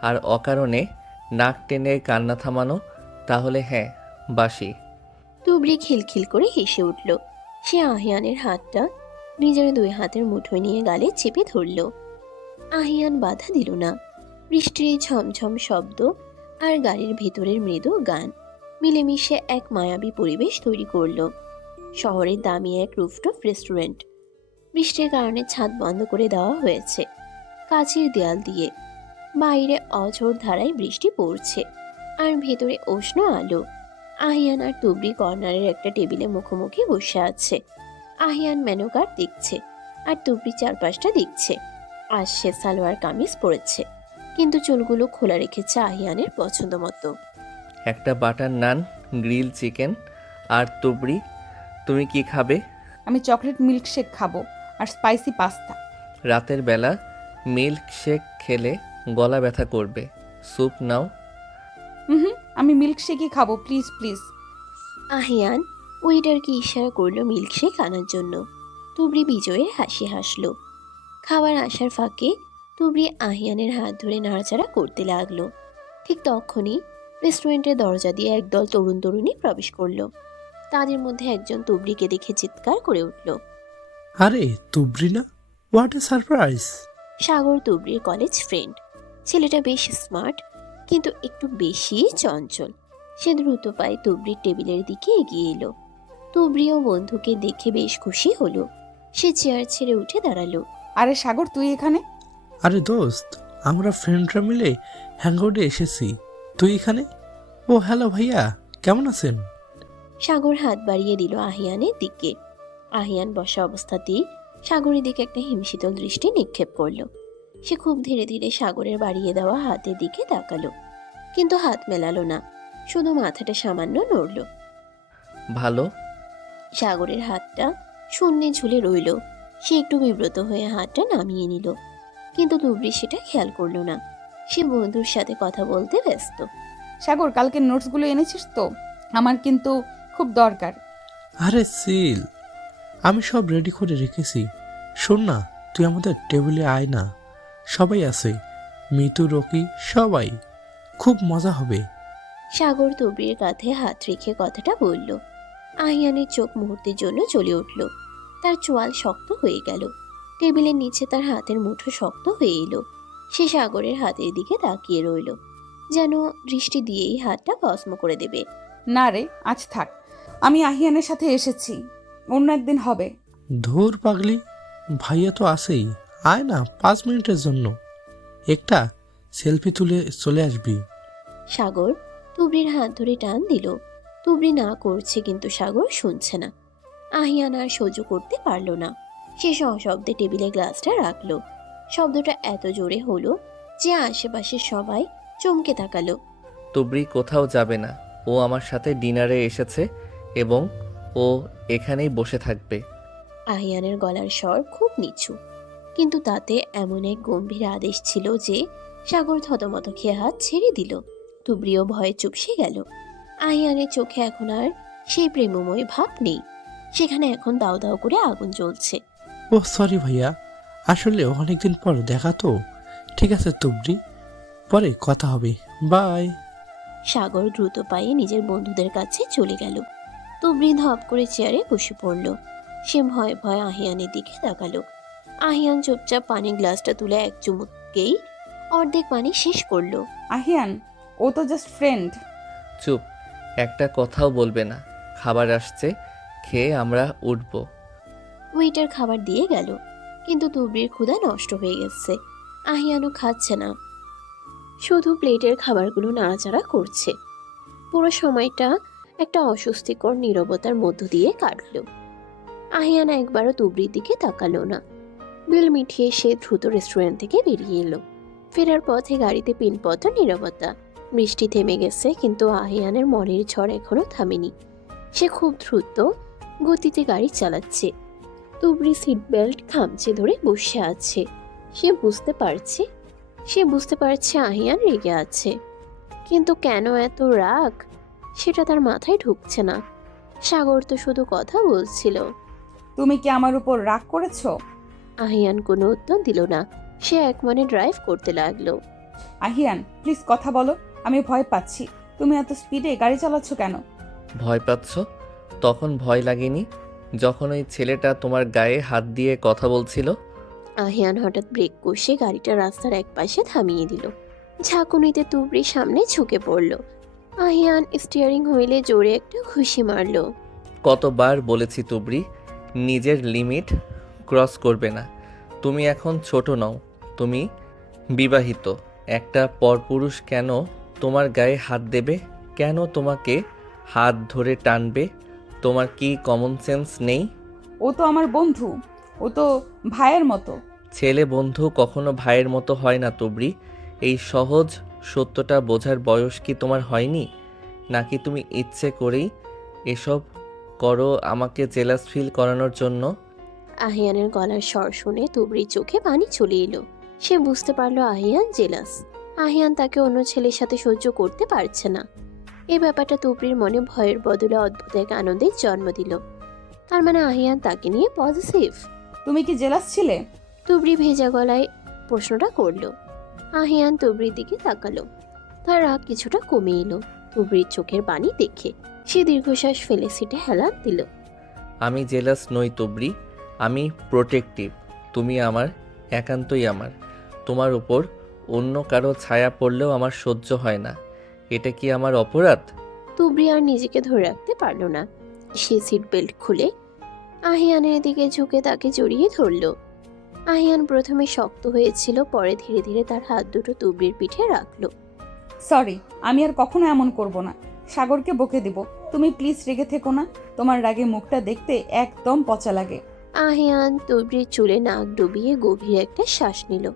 আর অকারণে নাক টেনে কান্না থামানো, তাহলে হ্যাঁ, বাসি। তুবড়ি খিলখিল করে হেসে উঠল। সে আহিয়ানের হাতটা নিজের দুই হাতের মুঠোয় নিয়ে গালে চেপে ধরল। আহিয়ান বাধা দিল না। বৃষ্টির ঝমঝম শব্দ আর গাড়ির ভেতরের মৃদু গান মিলেমিশে এক মায়াবী পরিবেশ তৈরি করল। শহরের দামি এক রুফটপ রেস্টুরেন্ট। বৃষ্টির কারণে ছাদ বন্ধ করে দেওয়া হয়েছে কাচের দেয়াল দিয়ে। বাইরে অঝোর ধারায় বৃষ্টি পড়ছে, আর ভেতরে উষ্ণ আলো। আহিয়ান আর তুবড়ি কর্নারের একটা টেবিলে মুখোমুখি বসে আছে। আহিয়ান মেনু কার্ড দেখছে, আর তুবড়ি চারপাশটা দেখছে। আজ সে সালোয়ার কামিজ পরেছে, কিন্তু চুলগুলো খোলা রেখেছে আহিয়ানের পছন্দ মতো। একটা বাটার নান, গ্রিল চিকেন। আর তুবড়ি, তুমি কি খাবে? আমি চকলেট মিল্কশেক খাবো, আর স্পাইসি পাস্তা। রাতের বেলা মিল্ক শেক খেলে গলা ব্যথা করবে, স্যুপ নাও। হুম, আমি মিল্কশেকই খাবো, প্লিজ প্লিজ। আহিয়ান ওয়েটারকে ইশারা করলো মিল্কশেক আনার জন্য। তুবড়ি বিজয়ের হাসি হাসলো। খাবার আসার ফাঁকে তুবড়ি আহিয়ানের হাত ধরে নাড়াচাড়া করতে লাগলো। ঠিক তখনই রেস্টুরেন্টের দরজা দিয়ে একদল তরুণ তরুণী প্রবেশ করলো। তাদের মধ্যে একজন তুবড়িকে দেখে চিৎকার করে উঠল। আরে তুবরি না, হোয়াট এ সারপ্রাইজ! সাগর তুবড়ির কলেজ ফ্রেন্ড। ছেলেটা বেশ স্মার্ট, কিন্তু একটু বেশি চঞ্চল। সে দ্রুত পায়ে তুবড়ির টেবিলের দিকে এগিয়ে এলো। তুবড়িও বন্ধুকে দেখে বেশ খুশি হলো। সে চেয়ার ছেড়ে উঠে দাঁড়ালো। আরে সাগর, তুই এখানে? আরে দোস্ত, আমরা ফ্রেন্ডরা মিলে হ্যাংআউটে এসেছি, তুই এখানে? ও হ্যালো ভাইয়া, কেমন আছেন? সাগর হাত বাড়িয়ে দিল আহিয়ানের দিকে। আহিয়ান বসা অবস্থাতেই সাগরের দিকে একটা হিমশীতল দৃষ্টি নিক্ষেপ করলো। সে খুব ধীরে ধীরে সাগরের বাড়িয়ে দেওয়া হাতের দিকে তাকালো, কিন্তু হাত মেলালো না, শুধু মাথাটা সামান্য নড়ল। ভালো। সাগরের হাতটা শূন্যে ঝুলে রইল। সে একটু বিব্রত হয়ে হাতটা নামিয়ে নিল, কিন্তু তুবড়ি সেটা খেয়াল করলো না। সে বন্ধুর সাথে কথা বলতে ব্যস্ত। সাগর, কালকের নোটসগুলো এনেছিস তো? আমার কিন্তু খুব দরকার। আরে সিল, আমি সব রেডি করে রেখেছি। শোন না, তুই আমাদের টেবিলে আয় না, সবাই আছে, মিতু, রকি, সবাই। খুব মজা হবে। সাগর তুবড়ির কাঁধে হাত রেখে কথাটা বলল। আহিয়ানের চোখ মুহূর্তের জন্য জ্বলে উঠল। তার চোয়াল শক্ত হয়ে গেল। টেবিলের নিচে তার হাতের মুঠো শক্ত হয়ে এলো। সে সাগরের হাতের দিকে তাকিয়ে রইল, যেন দৃষ্টি দিয়েই হাতটা ভস্ম করে দেবে। না রে, আজ থাক। আমি আহিয়ানের সাথে এসেছি, অন্য একদিন হবে। ধুর পাগলি, ভাইয়া তো আছেই, আয় না 5 মিনিটের জন্য, একটা সেলফি তুলে চলে আসবি। সাগর তুবড়ির হাত ধরে টান দিল। তুবড়ি না করছে, কিন্তু সাগর শুনছে না। আহিয়ান আর সহ্য করতে পারল না। সে সশব্দে টেবিলে গ্লাসটা রাখলো। শব্দটা এত জোরে হলো যে আশেপাশে সবাই চমকে তাকালো। তুবড়ি কোথাও যাবে না, ও আমার সাথে ডিনারে এসেছে এবং ও এখানেই বসে থাকবে। আহিয়ানের গলার স্বর খুব নিচু, কিন্তু তাতে এমন এক গম্ভীর আদেশ ছিল যে সাগর থতমত খেয়ে হাত ছেড়ে দিল। তুবড়িও ভয়ে চুপসে গেল। আহিয়ানের চোখে এখন আর সেই প্রেমময় ভাব নেই। সেখানে এখন দাও দাও করে আগুন জ্বলছে। ও সরি ভাইয়া, আসলে অনেকদিন পর দেখা তো। ঠিক আছে তুবরি, পরে কথা হবে, বাই। সাগর দ্রুত পায়ে নিজের বন্ধুদের কাছে চলে গেল। তুবড়ি ধপ করে চেয়ারে বসে পড়ল। সে ভয়ে ভয়ে আহিয়ানের দিকে তাকালো। আহিয়ান চুপচাপ পানির গ্লাসটা তুলে এক চুমুকেই অর্ধেক পানি শেষ করলো। আহিয়ান, ও তো জাস্ট ফ্রেন্ড। চুপ, একটা কথাও বলবে না। খাবার আসছে, খেয়ে আমরা উঠব। ওয়েটার খাবার দিয়ে গেল, কিন্তু তুবড়ির ক্ষুধা নষ্ট হয়ে গেছে। আহিয়ানও খাচ্ছে না, শুধু প্লেটের খাবারগুলো নাড়াচাড়া করছে। পুরো সময়টা একটা অস্বস্তিকর নীরবতার মধ্য দিয়ে কাটল। আহিয়ান একবারও তুবড়ির দিকে তাকালো না। বিল মিটিয়ে সে দ্রুত রেস্টুরেন্ট থেকে বেরিয়ে এলো। ফেরার পথে গাড়িতে পিনপথ নীরবতা। বৃষ্টি থেমে গেছে, কিন্তু আহিয়ানের মনের ঝড় এখনো থামেনি। সে খুব দ্রুত গতিতে গাড়ি চালাচ্ছে। তুবড়ি সিট বেল্ট খামচে ধরে বসে আছে। সে বুঝতে পারছে আহিয়ান রেগে আছে, কিন্তু কেন এত রাগ সেটা তার মাথায় ঢুকছে না। সাগর তো শুধু কথা বলছিল। তুমি কি আমার উপর রাগ করেছো? আহিয়ান কোনো উত্তর দিল না। সে একমনে ড্রাইভ করতে লাগলো। আহিয়ান, প্লিজ কথা বলো, আমি ভয় পাচ্ছি। তুমি এত স্পিডে গাড়ি চালাচ্ছ কেন? ভয় পাচ্ছ? তখন ভয় লাগেনি যখন ওই ছেলেটা তোমার গায়ে হাত দিয়ে কথা বলছিল? আহিয়ান হঠাৎ ব্রেক কষে গাড়িটা রাস্তার একপাশে থামিয়ে দিল। ঝাঁকুনিতে তুবড়ির সামনে ঝুঁকে পড়ল। আহিয়ান স্টিয়ারিং হুইলে জোরে একটা ঘুষি মারল। কতবার বলেছি তুবড়ি, নিজের লিমিট ক্রস করবে না। তুমি এখন ছোট নও, তুমি বিবাহিত। একটা পরপুরুষ কেন তোমার গায়ে হাত দেবে? কেন তোমাকে হাত ধরে টানবে? তোমার কি কমন সেন্স নেই? ও তো আমার বন্ধু, ও তো ভাইয়ের মতো। ছেলে বন্ধু কখনো ভাইয়ের মতো হয় না তুবড়ি। এই সহজ সত্যটা বোঝার বয়স কি তোমার হয়নি? নাকি তুমি ইচ্ছে করেই এসব করো আমাকে জেলাস ফিল করানোর জন্য? আহিয়ানের গলার স্বর শুনে তুবড়ির চোখে পানি চলে এলো। সে বুঝতে পারলো আহিয়ান জেলাস। আহিয়ান তাকে অন্য ছেলের সাথে সহ্য করতে পারছে না। এই ব্যাপারটা তুবড়ির মনে ভয়ের বদলে অদ্ভুত এক আনন্দের জন্ম দিল। তার মানে আহিয়ান তাকে নিয়ে পজিটিভ। তুমি কি জেলাস ছিলে? তুবড়ি ভেজা গলায় প্রশ্নটা করলো। আহিয়ান তুবড়ির দিকে তাকালো। তার রাগ কিছুটা কমে এলো তুবড়ির চোখের পানি দেখে। সে দীর্ঘশ্বাস ফেলে সিটে হেলান দিল। আমি জেলাস নই তুবড়ি, আমি প্রোটেক্টিভ। তুমি আমার, একান্তই আমার। তোমার উপর অন্য কারো ছায়া পড়লেও আমার সহ্য হয় না। এটা কি আমার অপরাধ? তুবড়ি আর নিজেকে ধরে রাখতে পারল না। সে সিট বেল্ট খুলে আহিয়ানের দিকে ঝুঁকে তাকে জড়িয়ে ধরল। আহিয়ান প্রথমে শক্ত হয়েছিল, পরে ধীরে ধীরে তার হাত দুটো তুবড়ির পিঠে রাখলো। সরি, আমি আর কখনো এমন করব না। সাগরকে বকে দিব। তুমি প্লিজ রেগে থেকো না। তোমার রাগে মুখটা দেখতে একদম পচা লাগে। আহিয়ান তুবড়ির চুলে নাক ডুবিয়ে গভীর একটা শ্বাস নিল।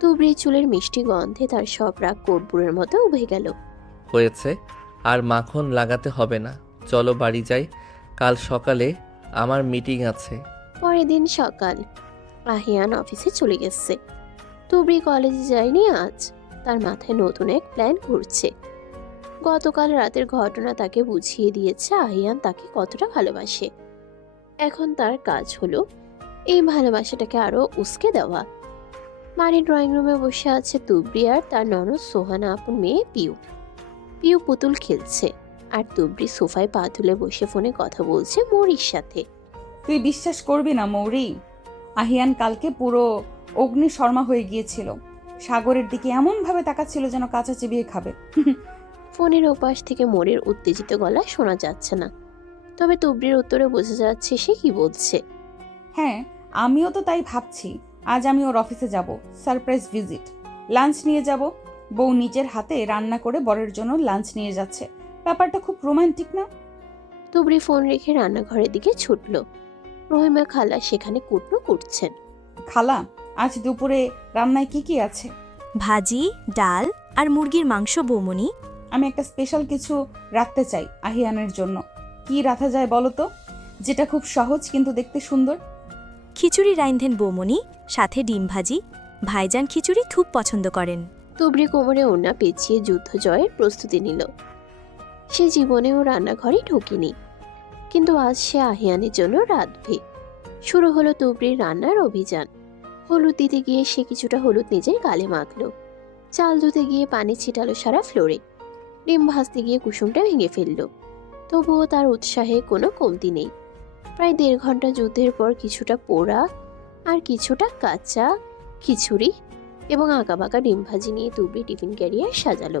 তুবড়ির চুলের মিষ্টি গন্ধে তার সব রাগ কর্পূরের মতো উভে গেল। হয়েছে, আর মাখন লাগাতে হবে না। চলো বাড়ি যাই, কাল সকালে আমার মিটিং আছে। পরের দিন সকাল, আহিয়ান অফিসে চলে গেছে। তুবড়ি কলেজে যায়নি আজ। তার মাথায় নতুন এক প্ল্যান ঘুরছে। গতকাল রাতের ঘটনা তাকে বুঝিয়ে দিয়েছে আহিয়ান তাকে কতটা ভালোবাসে। এখন তার কাজ হলো এই ভালোবাসাটাকে আরো উস্কে দেওয়া। বাড়ির ড্রয়িং রুমে বসে আছে তুবড়ি আর তার ননদ সোহানা আপন মেয়ে পিউ। পিউ পুতুল খেলছে আর তুবড়ি সোফায় পা তুলে বসে ফোনে কথা বলছে মৌরির সাথে। তুই বিশ্বাস করবি না মৌরি, আহিয়ান কালকে পুরো অগ্নি শর্মা হয়ে গিয়েছিল। সাগরের দিকে এমনভাবে তাকাচ্ছিল যেন কাঁচা চিবিয়ে খাবে। ফোনের ওপাশ থেকে মোরের উত্তেজিত গলা শোনা যাচ্ছে না, তবে তুবড়ির উত্তরে বোঝা যাচ্ছে সে কি বলছে। হ্যাঁ, আমিও তো তাই ভাবছি। আজ আমি ওর অফিসে যাব, সারপ্রাইজ ভিজিট। লাঞ্চ নিয়ে যাব। বউ নিজের হাতে রান্না করে বরের জন্য লাঞ্চ নিয়ে যাচ্ছে। ব্যাপারটা খুব রোমান্টিক না? তুবড়ি ফোন রেখে রান্নাঘরের দিকে ছুটল। রহিমা খালা সেখানে কুটনো কুটছেন। খালা, আজ দুপুরে রান্নায় কি কি আছে? ভাজি, ডাল আর মুরগির মাংস বৌমনি। আমি একটা স্পেশাল কিছু রাখতে চাই আহিয়ানের জন্য। কি রাখা যায় বলো তো, যেটা খুব সহজ কিন্তু দেখতে সুন্দর? খিচুড়ি রাইন্ধেন বৌমনি, সাথে ডিম ভাজি। ভাইজান খিচুড়ি খুব পছন্দ করেন। তুবড়ি কোমরে ওড়না পেঁচিয়ে যুদ্ধ জয়ের প্রস্তুতি নিল। সে জীবনেও রান্নাঘরে ঢুকিনি, কিন্তু আজ সে আহিয়ানের জন্য রাঁধবে। শুরু হলো তুবড়ির রান্নার অভিযান। হলুদ দিতে গিয়ে সে কিছুটা হলুদ নিজের গালে মাখল। চাল ধুতে গিয়ে পানি ছিটালো সারা ফ্লোরে। ডিম ভাজতে গিয়ে কুসুমটা ভেঙে ফেলল। তবুও তার উৎসাহে কোনো কমতি নেই। প্রায় 1.5 ঘন্টা যুদ্ধের পর কিছুটা পোড়া আর কিছুটা কাঁচা খিচুড়ি এবং আঁকাবাঁকা ডিম ভাজি নিয়ে তুবড়ি টিফিন ক্যারিয়ার সাজালো।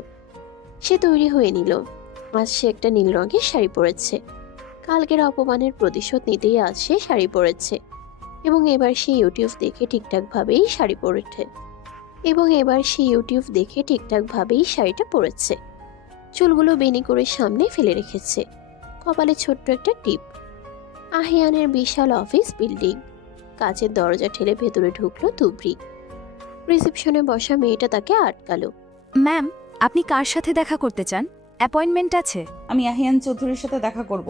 সে তৈরি হয়ে নিল। আজ সে একটা নীল রঙের শাড়ি পরেছে। কালকের অপমানের প্রতিশোধ নিতেই আজ সে শাড়ি পরেছে, এবং এবার সে ইউটিউব দেখে ঠিকঠাকভাবেই শাড়িটা পরেছে। চুলগুলো বেনি করে সামনে ফেলে রেখেছে। কপালে ছোট্ট একটা টিপ। আহিয়ানের বিশাল অফিস বিল্ডিং। কাচের দরজা ঠেলে ভেতরে ঢুকলো তুবড়ি। রিসেপশনে বসা মেয়েটা তাকে আটকালো। ম্যাম, আপনি কার সাথে দেখা করতে চান? অ্যাপয়েন্টমেন্ট আছে। আমি আহিয়ান চৌধুরীর সাথে দেখা করব,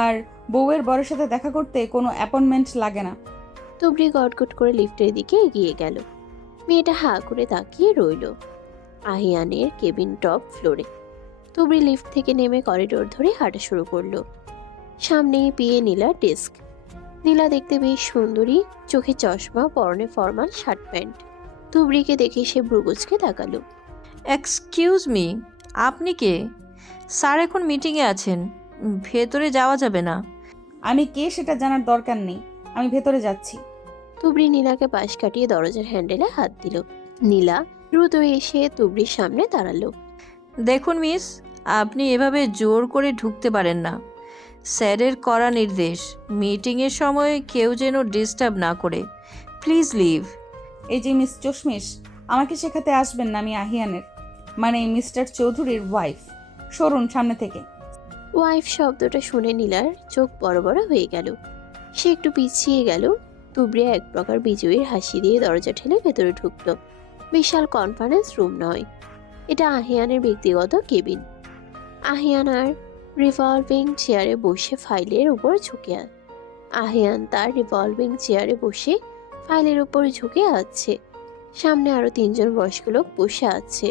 আর বউয়ের বরের সাথে দেখা করতে কোনো অ্যাপয়েন্টমেন্ট লাগে না। তুবড়ি গটগট করে লিফটের দিকে এগিয়ে গেল। মেয়েটা হা করে তাকিয়ে রইল। আহিয়ানের কেবিন টপ ফ্লোরে। তুবড়ি লিফট থেকে নেমে করিডোর ধরে হাঁটা শুরু করলো। সামনেই পেয়ে নীলার ডেস্ক। নীলা দেখতে বেশ সুন্দরী, চোখে চশমা, পরনে ফর্মাল শার্ট প্যান্ট। তুবড়িকে দেখে সে ভ্রুকুচকে তাকালো। এক্সকিউজ মি, আপনি কে? স্যার এখন মিটিংয়ে আছেন, ভেতরে যাওয়া যাবে না। আমি কে সেটা জানার দরকার নেই, আমি ভেতরে যাচ্ছি। তুবড়ি নীলাকে পাশ কাটিয়ে দরজার হ্যান্ডেলে হাত দিল। নীলা দ্রুত এসে তুবড়ির সামনে দাঁড়ালো। দেখুন মিস, আপনি এভাবে জোর করে ঢুকতে পারেন না। স্যারের কড়া নির্দেশ, মিটিংয়ের সময় কেউ যেন ডিস্টার্ব না করে। Please leave. এই যে মিস চশমিশ, আমাকে শেখাতে আসবেন না। আমি আহিয়ানের, মানে মিস্টার চৌধুরীর ওয়াইফ। সরুন সামনে থেকে। ওয়াইফ শব্দটা শুনে নীলার চোখ বড় বড় হয়ে গেল। সে একটু পিছিয়ে গেল। তুবড়ি এক প্রকার বিজয়ীর হাসি দিয়ে দরজা ঠেলে ভেতরে ঢুকলো। বিশাল কনফারেন্স রুম নয়, এটা আহিয়ানের ব্যক্তিগত কেবিন। আহিয়ান আর রিভলভিং চেয়ারে বসে ফাইলের উপর ঝুঁকে আছে। সামনে আরো 3 জন বয়স্ক লোক বসে আছে।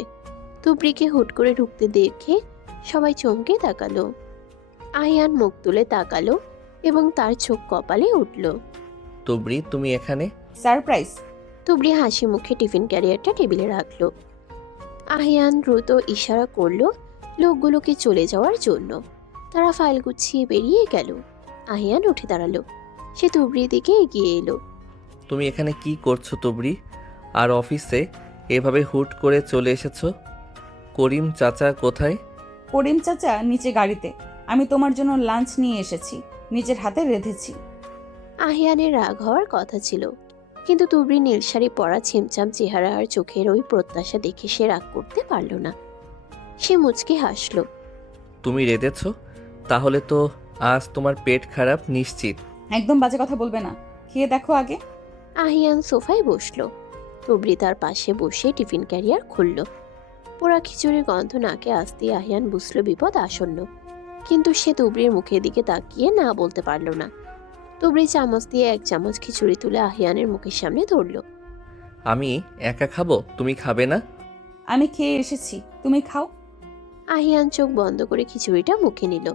তুবড়িকে হুট করে ঢুকতে দেখে সবাই চমকে তাকালো। আহিয়ান মুখ তুলে তাকালো এবং তার চোখ কপালে উঠল। তুবড়ি, তুমি এখানে? সারপ্রাইজ। তুবড়ি হাসি মুখে টিফিন ক্যারিয়ারটা টেবিলে রাখলো। আহিয়ান দ্রুত ইশারা করলো লোকগুলোকে চলে যাওয়ার জন্য। তারা ফাইল গুছিয়ে বেরিয়ে গেল। আহিয়ান উঠে দাঁড়ালো। সে তুবড়ির দিকে এগিয়ে এলো। তুমি এখানে কি করছো তুবড়ি? আর অফিসে এভাবে হুট করে চলে এসেছো? করিম চাচা কোথায়? করিম চাচা নিচে গাড়িতে। আমি তোমার জন্য লাঞ্চ নিয়ে এসেছি, নিজের হাতে রেঁধেছি। আহিয়ানের রাগ হওয়ার কথা ছিল, কিন্তু তুবড়ি নীল শাড়ি পরা ছিমছাম চেহারা আর চোখের ওই প্রত্যাশা দেখে সে রাগ করতে পারল না। সে মুচকি হাসলো। তুমি রেঁধেছো? তাহলে তো আজ তোমার পেট খারাপ নিশ্চিত। একদম বাজে কথা বলবে না, খেয়ে দেখো আগে। আহিয়ান সোফায় বসলো। তুবড়ি তার পাশে বসে টিফিন ক্যারিয়ার খুলল। পোড়া খিচুড়ির গন্ধ নাকে আসতেই আহিয়ান বুঝল বিপদ আসন্ন, কিন্তু সে তুবড়ির মুখের দিকে তাকিয়ে না বলতে পারল না। তুবড়ি চামচ দিয়ে এক চামচ খিচুড়ি তুলে আহিয়ানের মুখের সামনে ধরল। আমি একা খাবো, তুমি খাবে না? আমি খেয়ে এসেছি, তুমি খাও। আহিয়ান চোখ বন্ধ করে খিচুড়িটা মুখে নিল।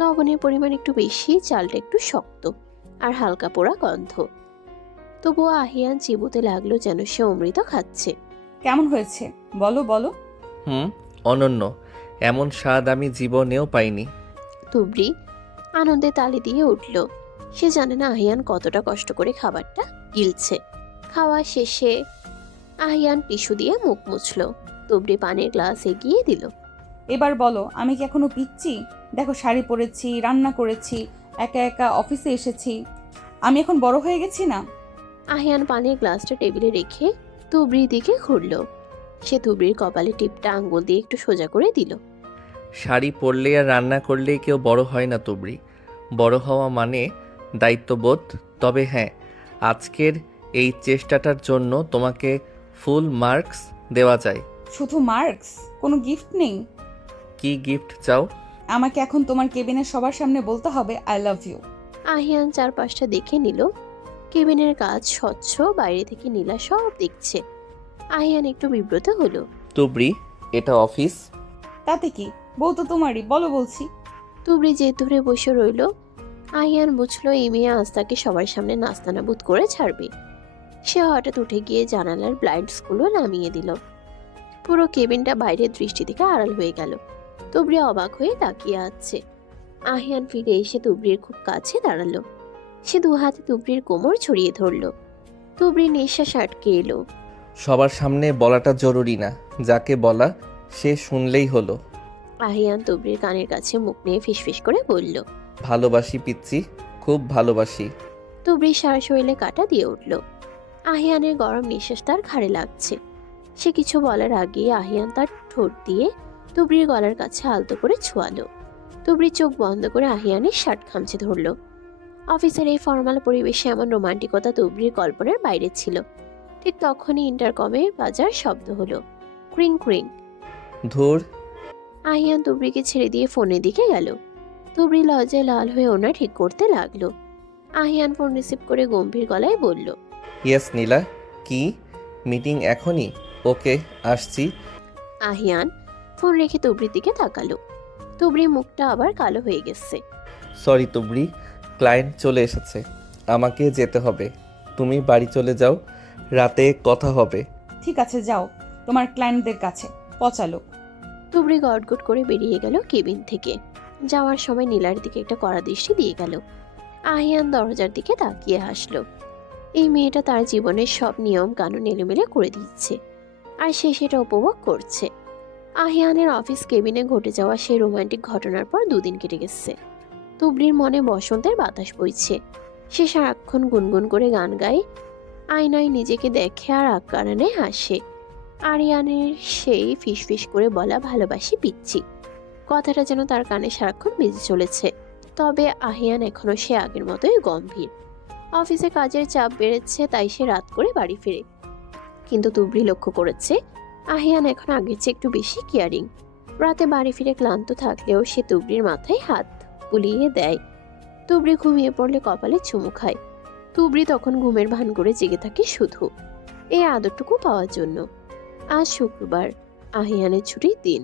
লবণের পরিমাণ একটু বেশি, চালটা একটু শক্ত আর হালকা পোড়া গন্ধ। তবুও আহিয়ান চিবোতে লাগলো যেন সে অমৃত খাচ্ছে। কেমন হয়েছে বলো বলো। অনন্য। এমন স্বাদ আমি জীবনেও পাইনি। তুবড়ি আনন্দে তালি দিয়ে উঠল। সে জানে না আহিয়ান কতটা কষ্ট করে খাবারটা গিলছে। খাওয়া শেষে আহিয়ান টিস্যু দিয়ে মুখ মুছল। তুবড়ি পানির গ্লাস এগিয়ে দিল। এবার বলো, আমি কি এখনো পিচ্ছি? দেখো শাড়ি পরেছি, রান্না করেছি, একা একা অফিসে এসেছি। আমি এখন বড় হয়ে গেছি না? আহিয়ান পানির গ্লাসটা টেবিলে রেখে তুবড়ির দিকে ঘুরল। সে তুবড়ির কপালে টিপটা আঙ্গুল দিয়ে একটু সোজা করে দিল। শাড়ি পরলে আর রান্না করলে কেউ বড় হয় না তুবড়ি। বড় হওয়া মানে দায়িত্ববোধ। তবে হ্যাঁ, আজকের এই চেষ্টাটার জন্য তোমাকে ফুল মার্কস দেওয়া যায়। শুধু মার্কস? কোনো গিফট নেই? কি গিফট চাও? আমাকে এখন তোমার কেবিনের সবার সামনে বলতে হবে আই লাভ ইউ। আহিয়ান চারপাশটা দেখে নিল। কেবিনের কাজ স্বচ্ছ, বাইরে থেকে নীলা সব দেখছে। আহিয়ান একটু বিব্রত হলো। তুবড়ি, এটা অফিস। তাতে কি, বউ তো তোমারই, বলো বলছি। তুবড়ি জেদ ধরে বসে রইল। আহিয়ান বুঝলো এই মেয়ে আজ তাকে সবার সামনে নাস্তানাবুদ করে ছাড়বে। সে হঠাৎ উঠে গিয়ে জানালার ব্লাইন্ডসগুলো নামিয়ে দিল। পুরো কেবিনটা বাইরের দৃষ্টি থেকে আড়াল হয়ে গেল। তুবড়ি অবাক হয়ে তাকিয়ে আছে। আহিয়ান ফিরে এসে তুবড়ির খুব কাছে দাঁড়ালো। সে দু হাতে তুবড়ির কোমর ছড়িয়ে ধরল। তুবড়ির নিঃশ্বাস আটকে এলো। সবার সামনে বলাটা জরুরি না, যাকে বলা সে শুনলেই হলো। আহিয়ান তুবড়ির কানের কাছে মুখ নিয়ে ফিসফিস করে বলল, ভালোবাসি পিচ্ছি, খুব ভালোবাসি। তুবড়ি সারা শরীরে কাটা দিয়ে উঠল। আহিয়ানের গরম নিঃশ্বাস তার ঘাড়ে লাগছে। সে কিছু বলার আগেই আহিয়ান তার ঠোঁট দিয়ে তুবড়ির গলার কাছে আলতো করে ছোঁয়ালো। তুবড়ি চোখ বন্ধ করে আহিয়ানের শার্ট খামচে ধরল। অফিসের এই ফর্মাল পরিবেশে এমন রোমান্টিকতা তুবড়ির কল্পনার বাইরে ছিল। ঠিক তখনই ইন্টারকমে বাজার শব্দ হলো, ক্রিং ক্রিং। ধুর। আহিয়ান তুবড়িকে ছেড়ে দিয়ে ফোনের দিকে গেল। তুবড়ি লজ্জায় লাল হয়ে ওনা ঠিক করতে লাগলো। আহিয়ান ফোন রিসিভ করে গম্ভীর গলায় বলল, ইয়েস নীলা। কি মিটিং এখনই? ওকে, আসছি। আহিয়ান ফোন রেখে তুবড়ির দিকে তাকালো। তুবড়ির মুখটা আবার কালো হয়ে গেছে। সরি তুবড়ি, ক্লায়েন্ট চলে এসেছে, আমাকে যেতে হবে। তুমি বাড়ি চলে যাও, রাতে কথা হবে। ঠিক আছে যাও তোমার ক্লায়েন্টদের কাছে, পচালো। তুবড়ি গটগট করে বেরিয়ে গেল কেবিন থেকে। যাওয়ার সময় নীলার দিকে একটা কড়া দৃষ্টি দিয়ে গেল। আহিয়ান দরজার দিকে তাকিয়ে হাসলো। এই মেয়েটা তার জীবনের সব নিয়ম কানুন এলোমেলো করে দিচ্ছে, আর সে সেটা উপভোগ করছে। আহিয়ানের অফিস কেবিনে ঘটে যাওয়া সেই রোমান্টিক ঘটনার পর 2 দিন কেটে গেছে। তুবড়ির মনে বসন্তের বাতাস বইছে। সে সারাক্ষণ গুনগুন করে গান গায়, আয়নায় নিজেকে দেখে আর আকারানে হাসে। আরিয়ানের সেই ফিসফিস করে বলা ভালোবাসি পিচ্ছি কথাটা যেন তার কানে সারাক্ষণ বেজে চলেছে। তবে আহিয়ান এখনো সে আগের মতোই গম্ভীর। অফিসে কাজের চাপ বেড়েছে, তাই সে রাত করে বাড়ি ফিরে। কিন্তু তুবড়ি লক্ষ্য করেছে আহিয়ান এখন আগের চেয়ে একটু বেশি কেয়ারিং। রাতে বাড়ি ফিরে ক্লান্ত থাকলেও সে তুবড়ির মাথায় হাত বুলিয়ে দেয়। তুবড়ি ঘুমিয়ে পড়লে কপালে চুমু খায়। তুবড়ি তখন ঘুমের ভান করে জেগে থাকে শুধু এই আদরটুকু পাওয়ার জন্য। আজ শুক্রবার, আহিয়ানের ছুটির দিন।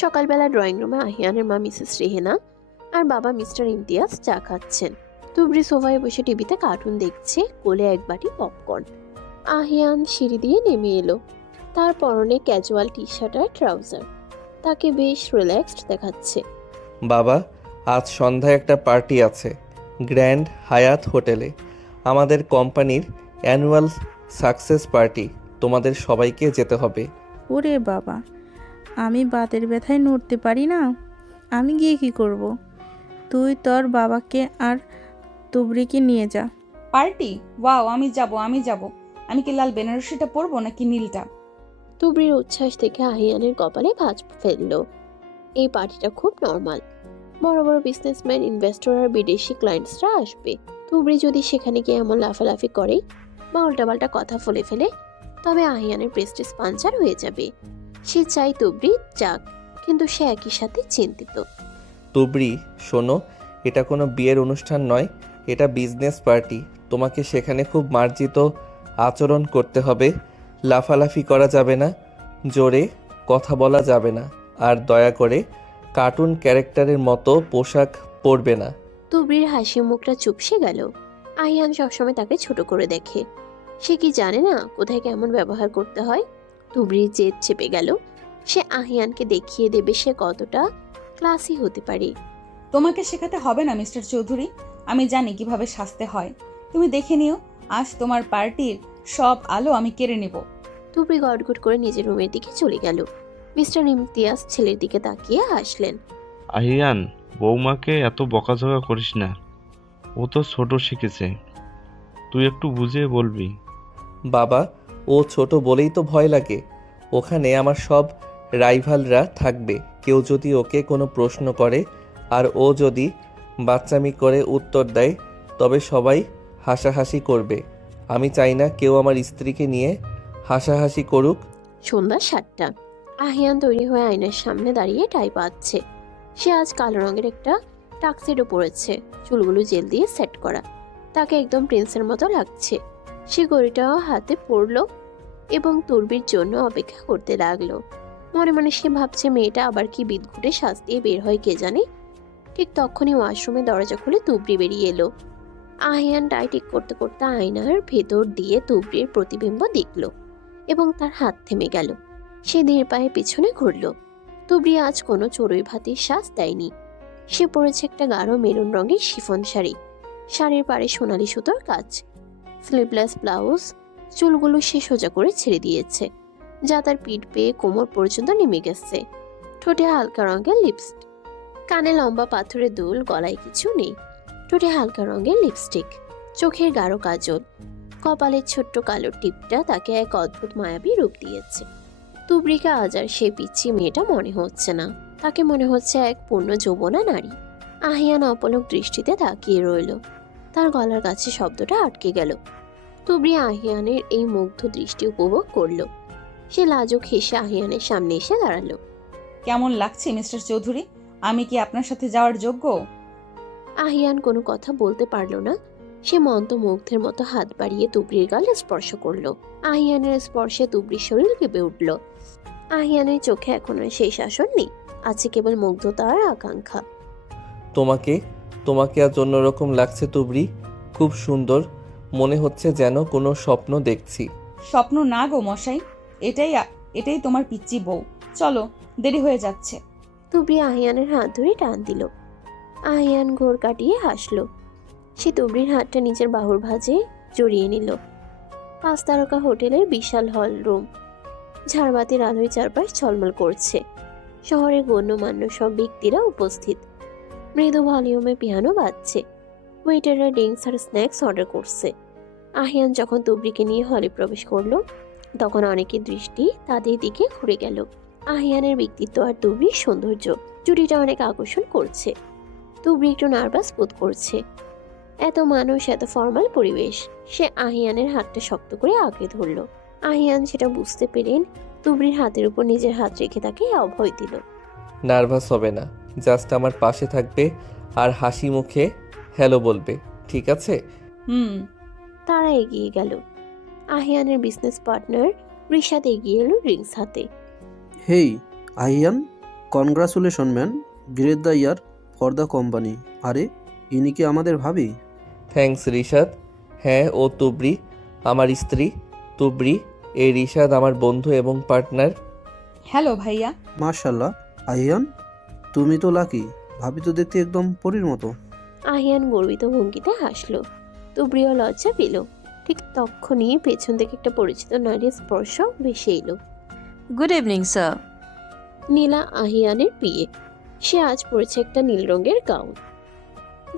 সকালবেলা ড্রয়িং রুমে আহিয়ানের মা মিসেস রেহেনা আর বাবা মিস্টার ইমতিয়াজ চা খাচ্ছেন। তুবড়ি সোফায় বসে টিভিতে কার্টুন দেখছে, কোলে এক বাটি পপকর্ন। আহিয়ান সিঁড়ি দিয়ে নেমে এলো। তার পরনে ক্যাজুয়াল টি শার্ট আর ট্রাউজার। তাকে বেশ রিল্যাক্সড দেখাচ্ছে। বাবা, আজ সন্ধ্যায় একটা পার্টি আছে গ্র্যান্ড হায়াত হোটেলে, আমাদের কোম্পানির অ্যানুয়াল সাকসেস পার্টি। তোমাদের সবাইকে যেতে হবে। ওরে বাবা, আমি বাতের ব্যথায় নড়তে পারি না, আমি গিয়ে কি করব? তুই তোর বাবাকে আর তুবড়িকে নিয়ে যা। পার্টি? ওয়াও, আমি যাব। আমি কি লাল বেনারসিটা পরবো নাকি নীলটা? তুবড়ির উচ্ছ্বাস দেখে আহিয়ানের কপালে ভাঁজ ফেললো। এই পার্টিটা খুব নর্মাল, বড় বড় বিজনেসম্যান, ইনভেস্টর আর বিদেশি ক্লায়েন্টসরা আসবে। তুবড়ি যদি সেখানে গিয়ে এমন লাফালাফি করে বা উল্টাপাল্টা কথা বলে ফেলে, তবে আহিয়ানের প্রেস্টিজ পাঞ্চার হয়ে যাবে। সে চাই তুবড়ি যাক, কিন্তু সে একই সাথে চিন্তিত। তুবড়ি, শোনো, এটা কোনো বিয়ের অনুষ্ঠান নয়, এটা বিজনেস পার্টি। তোমাকে সেখানে খুব মার্জিত আচরণ করতে হবে। লাফালাফি করা যাবে না, জোরে কথা বলা যাবে না, আর দয়া করে কার্টুন ক্যারেক্টারের মতো পোশাক পরবে না। তুবড়ির হাসি মুখটা চুপসে গেল। আহিয়ান সবসময় তাকে ছোট করে দেখে। সে কি জানে না কোথায় কেমন ব্যবহার করতে হয়? তুবড়ির জেদ চেপে গেল। সে আহিয়ানকে দেখিয়ে দেবে সে কতটা ক্লাসি হতে পারে। তোমাকে শেখাতে হবে না মিস্টার চৌধুরী, আমি জানি কিভাবে সাজতে হয়। তুমি দেখে নিও, আজ তোমার পার্টির সব আলো আমি কেড়ে নেব। তুবড়ি গটগট করে নিজের রুমের দিকে চলে গেল। মিস্টার ইমতিয়াজ ছেলের দিকে তাকিয়ে হাসলেন। আহিয়ান, বৌমাকে এত বকাঝকা করিস না, ও তো ছোট শিখেছে, তুই একটু বুঝিয়ে বলবি। বাবা, ও ছোট বলেই তো ভয় লাগে। ওখানে আমার সব রাইভালরা থাকবে। কেউ যদি ওকে কোনো প্রশ্ন করে আর ও যদি বাচ্চামি করে উত্তর দেয়, তবে সবাই হাসাহাসি করবে। আমি চাই না কেউ আমার স্ত্রীকে নিয়ে হাসাহাসি করুক। সন্ধ্যা 7টা। আহিয়ান তৈরি হয়ে আয়নার সামনে দাঁড়িয়ে টাই পাচ্ছে। সে আজ কালো রঙের একটা টাক্সিডো পরেছে, চুলগুলো জেল দিয়ে সেট করা। তাকে একদম প্রিন্সের মতো লাগছে। সে ঘড়িটাও হাতে পড়লো এবং তুরবির জন্য অপেক্ষা করতে লাগলো। মনে মনে সে ভাবছে মেয়েটা আবার কি বিদঘুটে সাজ দিয়ে বের হয় কে জানে। ঠিক তখনই ওয়াশরুমে দরজা খুলে তুবড়ি বেরিয়ে এলো। আহিয়ান টাই ঠিক করতে করতে আয়নার ভেতর দিয়ে তুবড়ির প্রতিবিম্ব দেখল এবং তার হাত থেমে গেল। সে ধীর পায়ে পিছনে ঘুরল। তুবড়ি আজ কোনো চড়ুই ভাতির সাজ দেয়নি। সে পরেছে একটা গাঢ় মেরুন রঙের শিফন শাড়ি, শাড়ির পাড়ে সোনালি সুতোর কাজ, স্লিভলেস ব্লাউজ। চুলগুলো সে সোজা করে ছেড়ে দিয়েছে, যা তার পিঠ বেয়ে কোমর পর্যন্ত নেমে গেছে। ঠোঁটে হালকা রঙের লিপস্টিক, কানে লম্বা পাথরের দুল, গলায় কিছু নেই। ঠোঁটে হালকা রঙের লিপস্টিক, চোখের গাঢ় কাজল, কপালের ছোট্ট কালো টিপটা তাকে এক অদ্ভুত মায়াবী রূপ দিয়েছে। তুবড়িকে আজ আর সে পিচ্ছি মেয়েটা মনে হচ্ছে না, তাকে মনে হচ্ছে এক পূর্ণ যৌবনা নারী। আহিয়ান অপলক দৃষ্টিতে তাকিয়ে রইল। তার গলার কাছে শব্দটা আটকে গেল। তুবড়ি আহিয়ানের এই মুগ্ধ দৃষ্টি উপভোগ করলো। সে লাজুক হেসে আহিয়ানের সামনে এসে দাঁড়ালো। কেমন লাগছে মিস্টার চৌধুরী? আমি কি আপনার সাথে যাওয়ার যোগ্য? আহিয়ান কোনো কথা বলতে পারল না। সে মন্ত্রমুগ্ধের মতো হাত বাড়িয়ে তুবড়ির গালে স্পর্শ করলো। আহিয়ানের স্পর্শে তুবড়ির শরীর কেঁপে উঠল। আহিয়ানের চোখে এখন আর সেই শাসন নেই, আছে কেবল মুগ্ধতা আর আকাঙ্ক্ষা। তোমাকে আজ অন্যরকম লাগছে তুবড়ি, খুব সুন্দর। মনে হচ্ছে যেন কোনো স্বপ্ন দেখছি। স্বপ্ন না গো মশাই, এটাই তোমার পিচ্চি বউ। চলো, দেরি হয়ে যাচ্ছে। তুবড়ি আহিয়ানের হাত ধরে টান দিল। আহিয়ান ঘোর কাটিয়ে হাসলো। সে তুবড়ির হাতটা নিজের বাহুর ভাঁজে জড়িয়ে নিল। 5 তারকা হোটেলের বিশাল হল রুম, ঝাড়বাতির আলোয় চারপাশ ঝলমল করছে। শহরের গণ্যমান্য সব ব্যক্তিরা উপস্থিত। মৃদু ভলিউমে পিয়ানো বাজছে। ওয়েটাররা ড্রিঙ্কস আর স্ন্যাক্স অর্ডার করছে। আহিয়ান যখন তুবড়িকে নিয়ে হলে প্রবেশ করলো, তখন অনেকের দৃষ্টি তাদের দিকে ঘুরে গেল। আহিয়ানের ব্যক্তিত্ব আর তুবড়ির সৌন্দর্য জুটিটা অনেক আকর্ষণ করছে। তুবড়ি একটু নার্ভাস বোধ করছে। এত মানুষ, এত ফর্মাল পরিবেশ। সে আহিয়ানের হাতটা শক্ত করে আঁকড়ে ধরল। আহিয়ান সেটা বুঝতে পেরেন তুবড়ির হাতের উপর নিজের হাত রেখে তাকে অভয় দিল। নার্ভাস হবে না, জাস্ট আমার পাশে থাকবে আর হাসি মুখে হ্যালো বলবে, ঠিক আছে? তারা এগিয়ে গেল। আহিয়ানের বিজনেস পার্টনার রিশাদ এগিয়ে এলো ড্রিঙ্কস হাতে। Hey Ahiyan, congratulation man, great the year for the company. আরে ইনি কি আমাদের ভাবি? থ্যাঙ্কস রিশাদ। হ্যাঁ, ও তুবড়ি, আমার স্ত্রী। তুবড়ি, এই রিশাদ আমার বন্ধু এবং পার্টনার। হ্যালো ভাইয়া। মার্শাল্লাহ আহিয়ান, তুমি তো লাকি। ভাবি তো দেখতে একদম পরীর মতো। আহিয়ান গর্বিত ভঙ্গিতে হাসলো। তুবড়িও লজ্জা পেল। ঠিক তখনই পেছন থেকে একটা পরিচিত নারীর স্পর্শ ভেসে এলো। Good evening sir. নীলা আহিয়ানের বিয়ে। সে আজ পরেছে একটা নীল রঙের গাউন।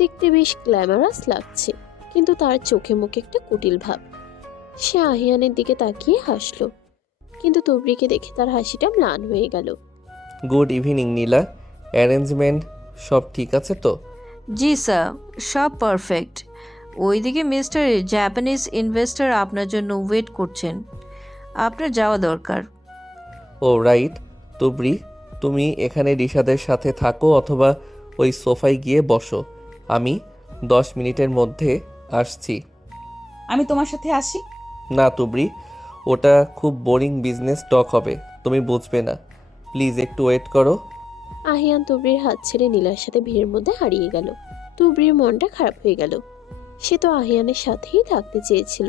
দেখতে বেশ গ্ল্যামারাস লাগছে, কিন্তু তার চোখে মুখে একটা কুটিল ভাব। সে আহিয়ানের দিকে তাকিয়ে হাসলো, কিন্তু তুবড়িকে দেখে তার হাসিটা ম্লান হয়ে গেল। গুড ইভিনিং নীলা, অ্যারেঞ্জমেন্ট সব ঠিক আছে তো? জি স্যার, সব পারফেক্ট। ওইদিকে মিস্টার জাপানিজ ইনভেস্টর আপনার জন্য ওয়েট করছেন, আপনার যাওয়া দরকার। ও রাইট। তুবড়ি, তুমি এখানে রিশাদের সাথে থাকো অথবা ওই সোফায় গিয়ে বসো। আমি 10 মিনিটের মধ্যে আসছি। আমি তোমার সাথে আসি। না তুবড়ি, ওটা খুব বোরিং বিজনেস টক হবে, তুমি বুঝবে না। প্লিজ একটু ওয়েট করো। আহিয়ান তুবড়ির হাত ছেড়ে নীলার সাথে ভিড়ের মধ্যে হারিয়ে গেল। তুবড়ির মনটা খারাপ হয়ে গেল। সে তো আহিয়ানের সাথেই থাকতে চেয়েছিল।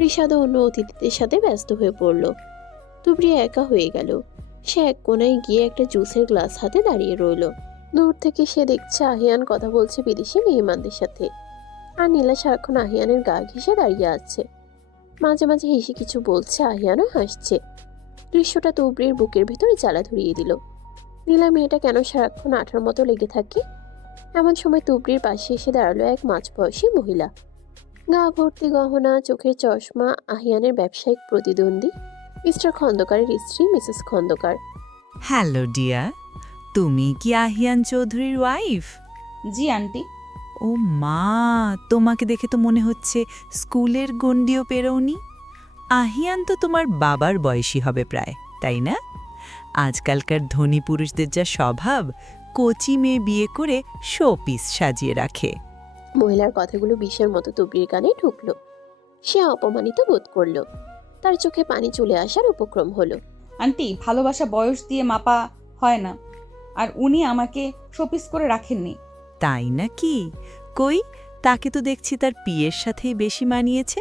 রিশাদও অন্য অতিথিদের সাথে ব্যস্ত হয়ে পড়ল। তুবড়ি একা হয়ে গেল। সে এক কোনায় গিয়ে একটা জুসের গ্লাস হাতে দাঁড়িয়ে রইল। দূর থেকে সে দেখছে আহিয়ান কথা বলছে বিদেশি মেহমানদের সাথে, আর নীলা সারাক্ষণ আহিয়ানের গা ঘেঁষে দাঁড়িয়ে আছে। মাঝে মাঝে হেসে কিছু বলছে, আহিয়ানও হাসছে। দৃশ্যটা তুবড়ির বুকের ভেতরে জ্বালা ধরিয়ে দিল। নীলা মেয়েটা কেন সারাক্ষণ আঠার মতো লেগে থাকে? এমন সময় তুবড়ির পাশে এসে দাঁড়ালো এক মাঝবয়সী মহিলা। গা ভর্তি গহনা, চোখের চশমা। আহিয়ানের ব্যবসায়িক প্রতিদ্বন্দ্বী মিস্টার খন্দকারের স্ত্রী মিসেস খন্দকার। হ্যালো ডিয়ার, তুমি কি আহিয়ান চৌধুরীর ওয়াইফ? জি আন্টি। ও মা, তোমাকে দেখে তো মনে হচ্ছে স্কুলের গণ্ডিও পেরোনি। আহিয়ান তো তোমার বাবার বয়সী হবে প্রায়, তাই না? আজকালকার ধনী পুরুষদের যা স্বভাব, কচি মেয়ে বিয়ে করে শোপিস সাজিয়ে রাখে। মহিলার কথাগুলো বিষের মতো তুবড়ির কানে ঢুকলো। সে অপমানিত বোধ করলো। তার চোখে পানি চলে আসার উপক্রম হলো। আন্টি, ভালোবাসা বয়স দিয়ে মাপা হয় না, আর উনি আমাকে শোপিস করে রাখেননি। তাই নাকি? কই, তাকে তো দেখছি তার পিয়ের সাথেই বেশি মানিয়েছে।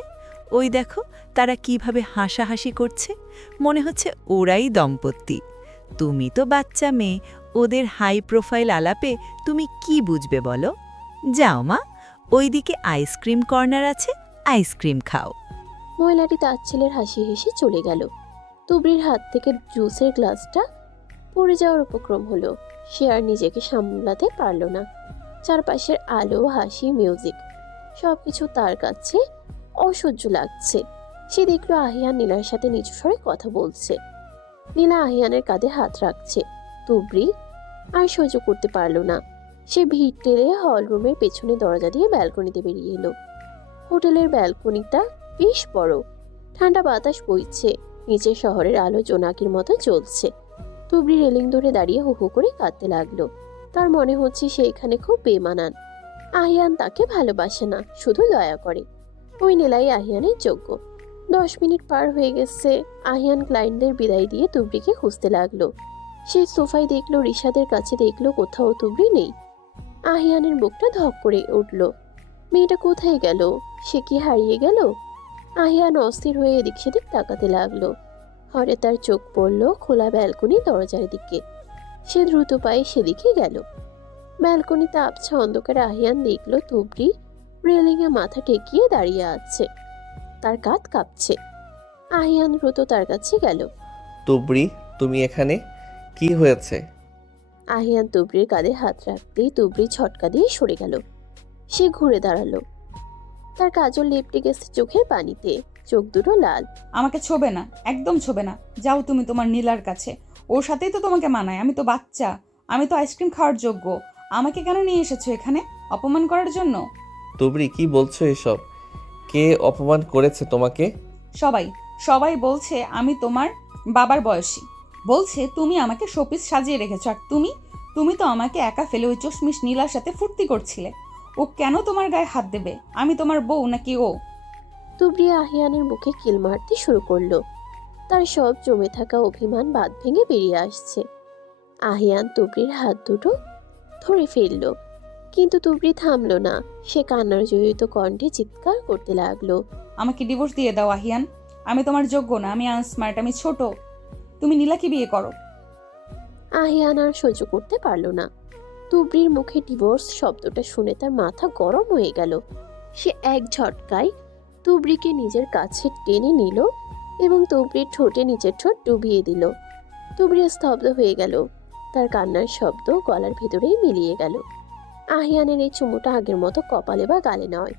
ওই দেখো তারা কিভাবে হাসাহাসি করছে, মনে হচ্ছে ওরাই দম্পতি। তুমি তো বাচ্চা মেয়ে, ওদের হাই প্রোফাইল আলাপে তুমি কি বুঝবে বলো? যাও মা, ওইদিকে আইসক্রিম কর্নার আছে, আইসক্রিম খাও। মহিলাটি তার ছেলের হাসি হেসে চলে গেল। তুবড়ির হাত থেকে জুসের গ্লাসটা পড়ে যাওয়ার উপক্রম হলো। সে আর নিজেকে সামলাতে পারল না। চারপাশের আলো, হাসি, মিউজিক সবকিছু তার কাছে অসহ্য লাগছে। সে দেখলো আহিয়ান নীলার সাথে নিচু স্বরে কথা বলছে। নীলা আহিয়ানের কাঁধে হাত রাখছে। তুবড়ি আর সহ্য করতে পারল না। সে ভিড় টেনে হল রুমের পেছনে দরজা দিয়ে ব্যালকনিতে বেরিয়ে এলো। হোটেলের ব্যালকনিটা বেশ বড়। ঠান্ডা বাতাস বইছে। নিচে শহরের আলো জোনাকির মতো জ্বলছে। তুবড়ি রেলিং ধরে দাঁড়িয়ে হু হু করে কাঁদতে লাগলো। তার মনে হচ্ছে সে এখানে খুব বেমানান। আহিয়ান তাকে ভালোবাসে না, শুধু দয়া করে। ওই নীলাই আহিয়ানের যোগ্য। 10 মিনিট পার হয়ে গেছে। আহিয়ান ক্লায়েন্টদের বিদায় দিয়ে তুবড়িকে খুঁজতে লাগলো। সেই সোফায় দেখলো, রিশাদের কাছে দেখলো, কোথাও তুবড়ি নেই। আহিয়ানের বুকটা ধক করে উঠল। মেয়েটা কোথায় গেল? সে কি হারিয়ে গেল? আহিয়ান অস্থির হয়ে এদিক সেদিক তাকাতে লাগলো। হঠাৎ তার চোখ পড়ল খোলা ব্যালকনি দরজার দিকে। সে দ্রুত পায়ে সেদিকে গেল। ব্যালকনিতে আবছা অন্ধকারে আহিয়ান দেখল তুবড়ি রেলিংয়ে মাথা টেকিয়ে দাঁড়িয়ে আছে। তার কাঁধ কাঁপছে। আহিয়ান দ্রুত তার কাছে গেল। তুবড়ি, তুমি এখানে? কি হয়েছে? আহিয়ান তুবড়ির কাঁধে হাত রাখতেই তুবড়ি ছটকা দিয়ে সরে গেল। সে ঘুরে দাঁড়ালো। তার কাজল লেপটে গেছে চোখের পানিতে, চোখ দুটো লাল। আমাকে ছোবে না, একদম ছোবে না। যাও তুমি তোমার নীলার কাছে, ওর সাথেই তো তোমাকে মানায়। আমি তো বাচ্চা, আমি তো আইসক্রিম খাওয়ার যোগ্য। আমাকে কেন নিয়ে এসেছো এখানে অপমান করার জন্য? তুবড়ি, কি বলছো এসব? কে অপমান করেছে তোমাকে? সবাই সবাই বলছে আমি তোমার বাবার বয়সী। বলছে তুমি আমাকে শোপিস সাজিয়ে রেখেছো, আর তুমি তো আমাকে একা ফেলে ওই চশমিশ নীলার সাথে ফুর্তি করছিলে। ও কেন তোমার গায়ে হাত দেবে? আমি তোমার বউ নাকি ও? তুবড়ি আহিয়ানের মুখে কিল মারতে শুরু করলো। তার সব জমে থাকা অভিমান বাঁধ ভেঙে বেরিয়ে আসছে। আহিয়ান তুবড়ির হাত দুটো ধরে ফেলল, কিন্তু তুবড়ি থামলো না। সে কান্নার জড়িত কণ্ঠে চিৎকার করতে লাগলো। আমাকে ডিভোর্স দিয়ে দাও আহিয়ান, আমি তোমার যোগ্য না, আমি আনস্মার্ট, আমি ছোট। তুমি নীলাকে বিয়ে করো। আহিয়ান আর সহ্য করতে পারল না। তুবড়ির মুখে ডিভোর্স শব্দটা শুনে তার মাথা গরম হয়ে গেল। সে এক ঝটকায় তুবড়িকে নিজের কাছে টেনে নিল এবং তুবড়ির ঠোঁটে নিচের ঠোঁট ডুবিয়ে দিল। তুবড়ি স্তব্ধ হয়ে গেল। তার কান্নার শব্দ গলার ভেতরেই মিলিয়ে গেল। আহিয়ানের এই চুমুটা আগের মতো কপালে বা গালে নয়,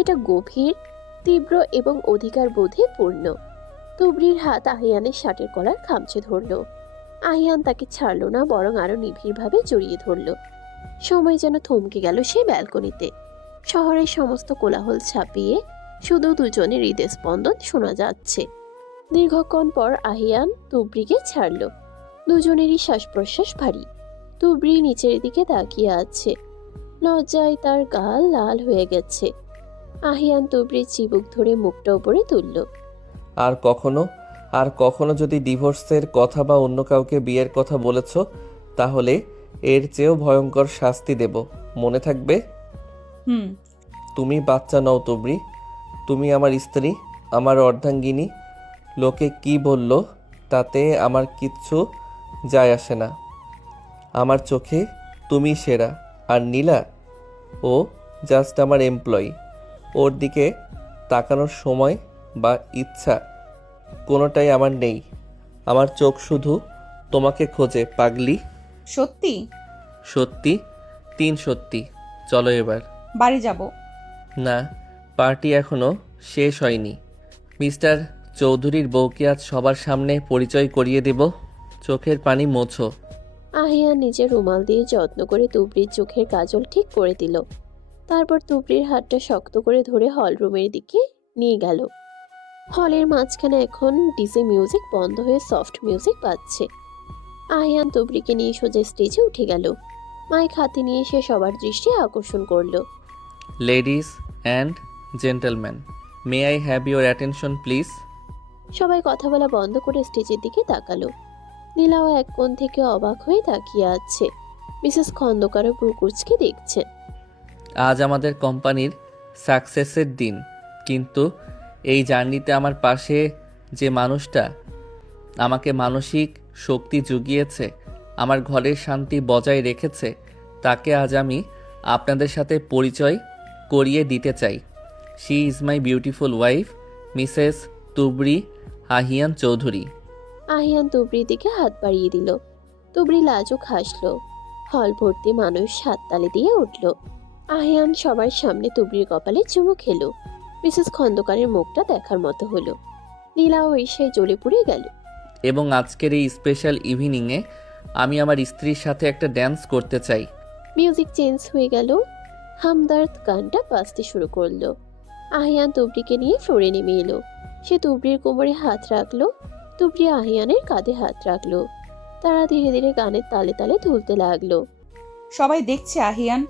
এটা গভীর, তীব্র এবং অধিকার বোধে পূর্ণ। তুবড়ির হাত আহিয়ানের শার্টের কলার খামচে ধরল। আহিয়ান তাকে ছাড়ল না, বরং আরো নিবিড়ভাবে জড়িয়ে ধরল। সময় যেন থমকে গেল সেই ব্যালকনিতে। শহরের সমস্ত কোলাহল ছাপিয়ে শুধু দুজনের হৃদস্পন্দন শোনা যাচ্ছে। দীর্ঘক্ষণ পর আহিয়ান তুবড়িকে ছাড়ল। দুজনেরই শ্বাস প্রশ্বাস ভারী। তুবড়ি নিচের দিকে তাকিয়ে আছে, লজ্জায় তার গাল লাল হয়ে গেছে। আহিয়ান তুবড়ির চিবুক ধরে মুখটা উপরে তুলল। আর কখনো যদি ডিভোর্সের কথা বা অন্য কাউকে বিয়ের কথা বলেছ, তাহলে এর চেয়েও ভয়ঙ্কর শাস্তি দেব, মনে থাকবে? তুমি বাচ্চা নও তুবড়ি, তুমি আমার স্ত্রী, আমার অর্ধাঙ্গিনী। লোকে কি বলল তাতে আমার কিচ্ছু যায় আসে না। আমার চোখে তুমি সেরা, আর নীলা, ও জাস্ট আমার এমপ্লয়ি। ওর দিকে তাকানোর সময় বা ইচ্ছা কোনোটাই আমার নেই। আমার চোখ শুধু তোমাকে খোঁজে, পাগলি। সত্যি? সত্যি, 3 সত্যি। চলো এবার বাড়ি যাব। না, পার্টি এখনো শেষ হয়নি। মিস্টার চৌধুরীর বউকে আজ সবার সামনে পরিচয় করিয়ে দেব। চোখের পানি মোছো। আহিয়ান নিজের রুমাল দিয়ে যত্ন করে তুবড়ির চোখের কাজল ঠিক করে দিল। তারপর তুবড়ির হাতটা শক্ত করে ধরে হল রুমের দিকে নিয়ে গেল। হলের মাঝখানে এখন ডিজে মিউজিক বন্ধ হয়ে সফট মিউজিক বাজছে। আহিয়ান তুবড়িকে নিয়ে সোজা স্টেজে উঠে গেল। মাইক হাতে নিয়ে সে সবার দৃষ্টি আকর্ষণ করলো। Ladies and gentleman, may I have your attention please? সবাই কথা বলা বন্ধ করে স্টেজের দিকে তাকালো। নীলাও এক কোণ থেকে অবাক হয়ে তাকিয়ে আছে। মিসেস খন্দকারও ব্রুকুচকে দেখছেন। আজ আমাদের কোম্পানির সাকসেসের দিন, কিন্তু এই জার্নিতে আমার পাশে যে মানুষটা আমাকে মানসিক শক্তি জুগিয়েছে, আমার ঘরের শান্তি বজায় রেখেছে, তাকে আজ আমি আপনাদের সাথে পরিচয় করিয়ে দিতে চাই। She is my beautiful wife, Mrs Tubri Ahiyan Chowdhury. Ahiyan তুবড়ির দিকে হাত বাড়িয়ে দিল। তুবড়ি লাজুক হাসলো। হল ভর্তি মানুষ হাততালি দিয়ে উঠল। আহিয়ান সবার সামনে তুবড়ির কপালে চুমু খেলো। মিসেস খন্দকারের মুখটা দেখার মতো হলো। নীলাও ঈর্ষায় জ্বলে পুড়ে গেল। এবং আজকের এই স্পেশাল ইভিনিংয়ে আমি আমার স্ত্রীর সাথে একটা ড্যান্স করতে চাই। মিউজিক চেঞ্জ হয়ে গেল। হামদার্দ গানটা বাজতে শুরু করলো। আহিয়ান তুবড়িকে নিয়ে ফ্লোরে নেমে এলো। সে তুবড়ির কোমরে হাত রাখলো। তুবড়ি আহিয়ানের কাঁধে হাত রাখলো। তারা ধীরে ধীরে গানের তালে তালে দুলতে লাগলো। সবাই দেখছে আহিয়ান।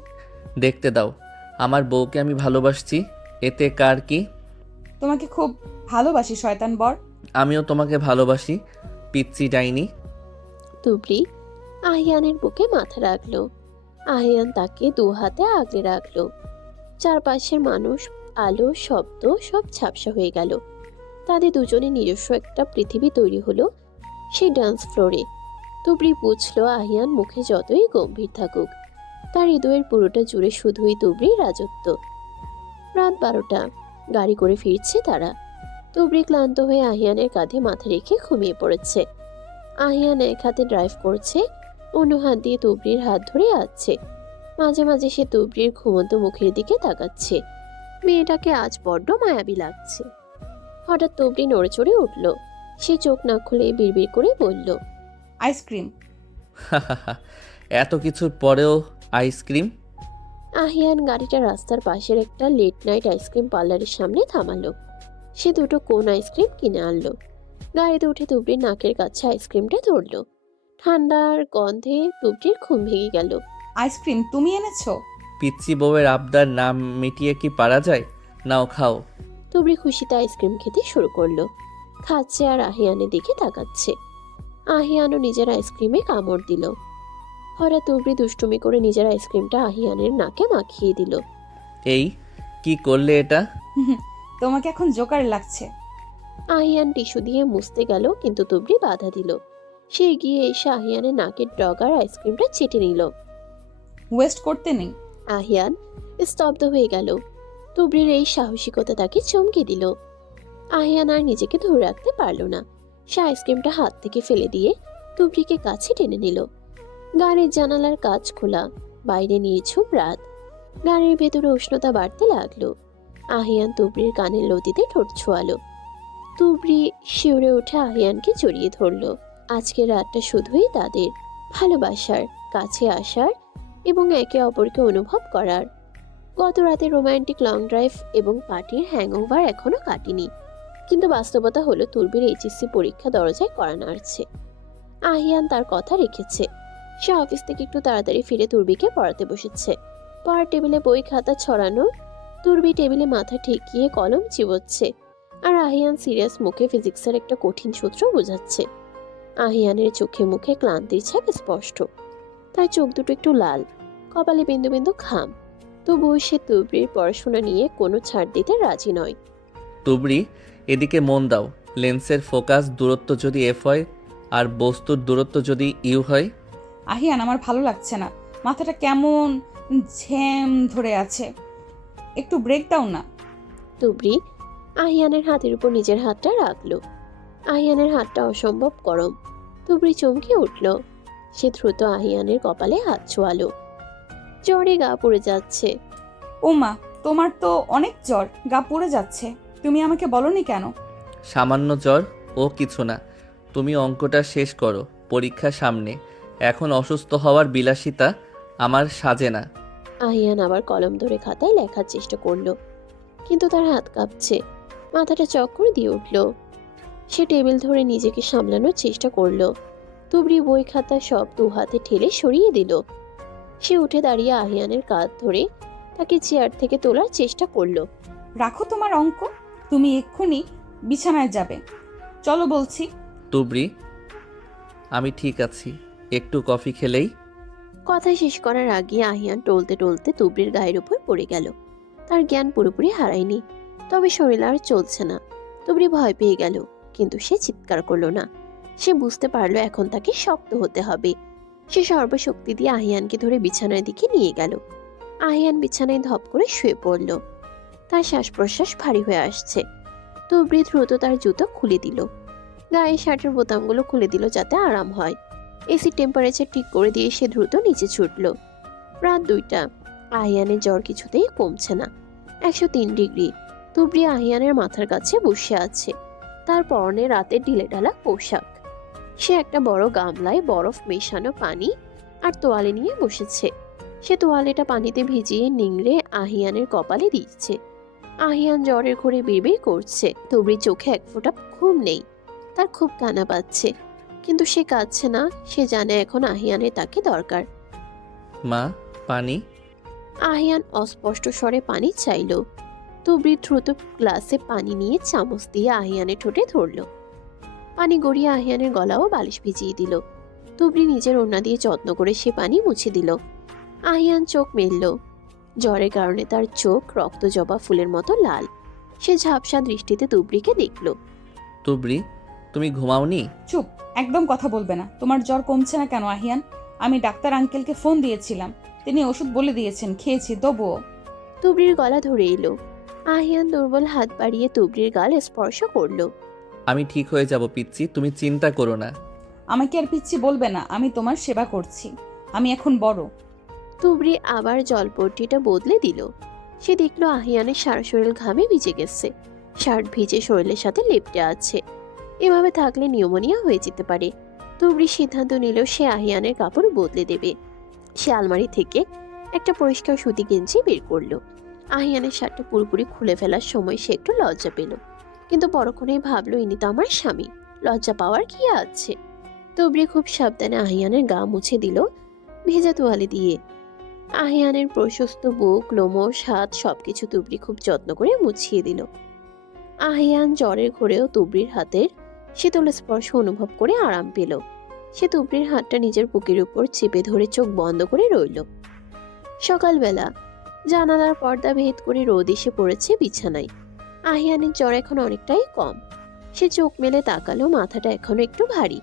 দেখতে দাও, আমার বউকে আমি ভালোবাসছি, এতে কার কি? তোমাকে খুব ভালোবাসি শয়তান বর। আমিও তোমাকে ভালোবাসি, পিচ্চি ডাইনি। তুবড়ি আহিয়ানের বুকে মাথা রাখলো। আহিয়ান তাকে দু হাতে আগলে রাখলো। চারপাশের মানুষ, আলো, শব্দ সব ঝাপসা হয়ে গেল। তাদের দুজনে নিজস্ব একটা পৃথিবী তৈরি হলো সেই ডান্স ফ্লোরে। তুবড়ি বুঝলো আহিয়ান মুখে যতই গম্ভীর থাকুক, তার হৃদয়ের পুরোটা জুড়ে শুধুই তুবড়ির রাজত্ব। রাত 12টা, গাড়ি করে ফিরছে তারা। তুবড়ি ক্লান্ত হয়ে আহিয়ানের কাঁধে মাথা রেখে ঘুমিয়ে পড়েছে। আহিয়ান এক হাতে ড্রাইভ করছে, অন্য হাত দিয়ে তুবড়ির হাত ধরে আছে। মাঝে মাঝে সে তুবড়ির ঘুমন্ত মুখের দিকে তাকাচ্ছে। মেয়েটাকে আজ বড্ড মায়াবী লাগছে। হঠাৎ তুবড়ি নড়ে চড়ে উঠল। সে চোখ না খুলে বিড়বিড় করে বলল, আইসক্রিম। এত কিছুর পরেও আইসক্রিম? আহিয়ান গাড়িটা রাস্তার পাশের একটা লেট নাইট আইসক্রিম পার্লারের সামনে থামালো। সে দুটো কোন আইসক্রিম কিনে আনলো। গাড়িতে উঠে তুবড়ির নাকের কাছে আইসক্রিমটা ধরলো। ঠান্ডার গন্ধে তুবড়ির ঘুম ভেঙে গেল। আইসক্রিম তুমি এনেছো? পিচ্চি বউয়ের আবদার নাম মিটিয়ে কি পারা যায়? নাও খাও। তুবড়ি খুশিতে আইসক্রিম খেতে শুরু করলো। খাচ্ছে আর আহিয়ানের দিকে তাকাচ্ছে। আহিয়ানও নিজের আইসক্রিমে কামড় দিল। হঠাৎ তুবড়ি দুষ্টুমি করে নিজের আইসক্রিমটা আহিয়ানের নাকে মাখিয়ে দিল। এই কি করলে এটা? তোমাকে এখন জোকার লাগছে। আহিয়ান টিস্যু দিয়ে মুছতে গেল, কিন্তু তুবড়ি বাধা দিল। সে এগিয়ে এসে আহিয়ানের নাকের ডগার আইসক্রিমটা চেটে নিল। ওয়েস্ট করতে নেই। আহিয়ান স্তব্ধ হয়ে গেল। তুবড়ির এই সাহসিকতা তাকে চমকে দিল। আহিয়ান আর নিজেকে ধরে রাখতে পারল না। সে আইসক্রিমটা হাত থেকে ফেলে দিয়ে তুবড়িকে কাছে টেনে নিল। গাড়ির জানালার কাঁচ খোলা, বাইরে নিয়েছুম রাত। গাড়ির ভেতরে উষ্ণতা বাড়তে লাগলো। আহিয়ান তুবড়ির কানের লতিতে ঠোঁট ছোঁয়ালো। তুবড়ি শিউরে উঠে আহিয়ানকে জড়িয়ে ধরল। আজকের রাতটা শুধুই তাদের ভালোবাসার, কাছে আসার এবং একে অপরকে অনুভব করার। গত রাতে রোমান্টিক লং ড্রাইভ এবং পার্টির হ্যাংওভার এখনো কাটেনি, কিন্তু বাস্তবতা হলো তুবড়ির এইচএসসি পরীক্ষা দরজায় কড়া নাড়ছে। আহিয়ান তার কথা রেখেছে। সে অফিস থেকে একটু তাড়াতাড়ি ফিরে তুর্বিকে পড়াতে বসেছে। পড়ার টেবিলে বই খাতা ছড়ানো। তুর্বি টেবিলে মাথা ঠেকিয়ে কলম চিবোচ্ছে, আর আহিয়ান সিরিয়াস মুখে ফিজিক্সের একটা কঠিন সূত্র বোঝাচ্ছে। আহিয়ানের চোখে মুখে ক্লান্তির ছাপ স্পষ্ট। তার চোখ দুটো একটু লাল, কপালে বিন্দু বিন্দু ঘাম। তবুও সে তুবড়ির পড়াশোনা নিয়ে কোনো ছাড় দিতে রাজি নয়। তুবড়ি, এদিকে মন দাও। লেন্সের ফোকাস দূরত্ব যদি এফ হয় আর বস্তুর দূরত্ব যদি ইউ হয়। আহিয়ান, আমার ভালো লাগছে না, মাথাটা কেমন ঝ্যাম ধরে আছে, একটু ব্রেক দাও না। তুবড়ি আহিয়ানের হাতের উপর নিজের হাতটা রাখলো। আহিয়ানের হাতটা অসম্ভব গরম। তুবড়ি চমকে উঠল। সে দ্রুত আহিয়ানের কপালে হাত ছোঁয়ালো। জ্বরে গা পড়ে যাচ্ছে। ও মা, তোমার তো অনেক জ্বর, গা পুড়ে যাচ্ছে, তুমি আমাকে বলনি কেন? সামান্য জ্বর, ও কিছু না। তুমি অঙ্কটা শেষ করো, পরীক্ষা সামনে। এখন অসুস্থ হওয়ার বিলাসিতা আমার সাজে না। আহিয়ান আবার কলম ধরে খাতায় লেখার চেষ্টা করলো, কিন্তু তার হাত কাঁপছে, মাথাটা চক্কর দিয়ে উঠল। সে টেবিল ধরে নিজেকে সামলানোর চেষ্টা করলো। তুবড়ি বই খাতা সব দু হাতে ঠেলে সরিয়ে দিল। সে উঠে দাঁড়িয়ে আহিয়ানের কাঁধ ধরে তাকে চেয়ার থেকে তোলার চেষ্টা করলো। রাখো তোমার অঙ্ক, তুমি এক্ষুনি বিছানায় যাবে, চলো বলছি। তুবড়ি, আমি ঠিক আছি, একটু কফি খেলেই। কথা শেষ করার আগে আহিয়ান টলতে টলতে তুবড়ির গায়ের উপর পড়ে গেল। তার জ্ঞান পুরোপুরি হারায়নি, তবে শরীর আর চলছে না। তুবড়ি ভয় পেয়ে গেল, কিন্তু সে চিৎকার করলো না। সে বুঝতে পারলো এখন তাকে শক্ত হতে হবে। সে সর্বশক্তি দিয়ে আহিয়ানকে ধরে বিছানার দিকে নিয়ে গেল। আহিয়ান বিছানায় ধপ করে শুয়ে পড়ল। তার শ্বাস প্রশ্বাস ভারী হয়ে আসছে। তুবড়ি দ্রুত তার জুতো খুলে দিল। গায়ে শার্টের বোতামগুলো খুলে দিল যাতে আরাম হয়। এসি টেম্পারেচার ঠিক করে দিয়ে সে দ্রুত নিচে ছুটল। রাত 2টা। আহিয়ানের জ্বর কিছুতেই কমছে না, 103 ডিগ্রি। তুবড়ি আহিয়ানের মাথার কাছে বসে আছে। তার পরনে রাতের ঢিলেঢালা পোশাক। সে একটা বড় গামলায় বরফ মেশানো পানি আর তোয়ালে নিয়ে বসেছে। সে তোয়ালেটা পানিতে ভিজিয়ে নিংড়ে আহিয়ানের কপালে দিচ্ছে। আহিয়ান জ্বরের ঘরে বিড়বিড় করছে। তুবড়ির চোখে এক ফোঁটা ঘুম নেই। তার খুব কান্না পাচ্ছে, কিন্তু সে কাঁদছে না। সে জানে এখন আহিয়ানের তাকে দরকার। মা, পানি। আহিয়ান অস্পষ্ট স্বরে পানি চাইল। তুবড়ি দ্রুত গ্লাসে পানি নিয়ে চামচ দিয়ে আহিয়ানের ঠোঁটে ধরল। পানি গড়িয়ে আহিয়ানের গলাও বালিশ ভিজিয়ে দিল। তুবড়ি নিজের ওড়না দিয়ে যত্ন করে সে পানি মুছে দিল। আহিয়ান চোখ মেলল। জ্বরের কারণে তার চোখ রক্ত জবা ফুলের মতো লাল। সে ঝাপসা দৃষ্টিতে তুবড়িকে দেখল। তুবড়ি, তুমি ঘুমাওনি? চুপ, একদম কথা বলবে না। তোমার জ্বর কমছে না কেন আহিয়ান? আমি ডাক্তার আঙ্কেলকে ফোন দিয়েছিলাম, তিনি ওষুধ বলে দিয়েছেন, খেয়েছি, তবুও। তুবড়ির গলা ধরে এলো। আহিয়ান দুর্বল হাত বাড়িয়ে তুবড়ির গাল স্পর্শ করলো। আমি ঠিক হয়ে যাব পিচ্চি, তুমি চিন্তা করো না। আমাকে আর পিচ্ছি বলবে না, আমি তোমার সেবা করছি, আমি এখন বড়। তুবড়ি আবার জলপট্টিটা বদলে দিল। সে দেখলো আহিয়ানের সারা শরীর ঘামে ভিজে গেছে। শার্ট ভিজে শরীরের সাথে লেপ্টে আছে। এভাবে থাকলে নিউমোনিয়া হয়ে যেতে পারে। তুবড়ি সিদ্ধান্ত নিল সে আহিয়ানের কাপড় বদলে দেবে। সে আলমারি থেকে একটা পরিষ্কার সুতি গেঞ্জি বের করলো। আহিয়ানের শার্টটা পুরোপুরি খুলে ফেলার সময় সে একটু লজ্জা পেল, কিন্তু পরক্ষণেই ভাবলো ইনি তো আমার স্বামী, লজ্জা পাওয়ার কি আছে। তুবড়ি খুব সাবধানে আহিয়ানের গা মুছে দিল ভেজা তোয়ালে দিয়ে। আহিয়ানের প্রশস্ত বুক, লোমশ, হাত সবকিছু তুবড়ি খুব যত্ন করে মুছিয়ে দিল। আহিয়ান জ্বরের ঘোরেও তুবড়ির হাতের শীতল স্পর্শ অনুভব করে আরাম পেল। সে তুবড়ির হাতটা নিজের বুকের উপর চেপে ধরে চোখ বন্ধ করে রইল। সকালবেলা জানালার পর্দা ভেদ করে রোদ এসে পড়েছে বিছানায়। আহিয়ানের জ্বর এখন অনেকটাই কম। সে চোখ মেলে তাকালো, মাথাটা এখনো একটু ভারী,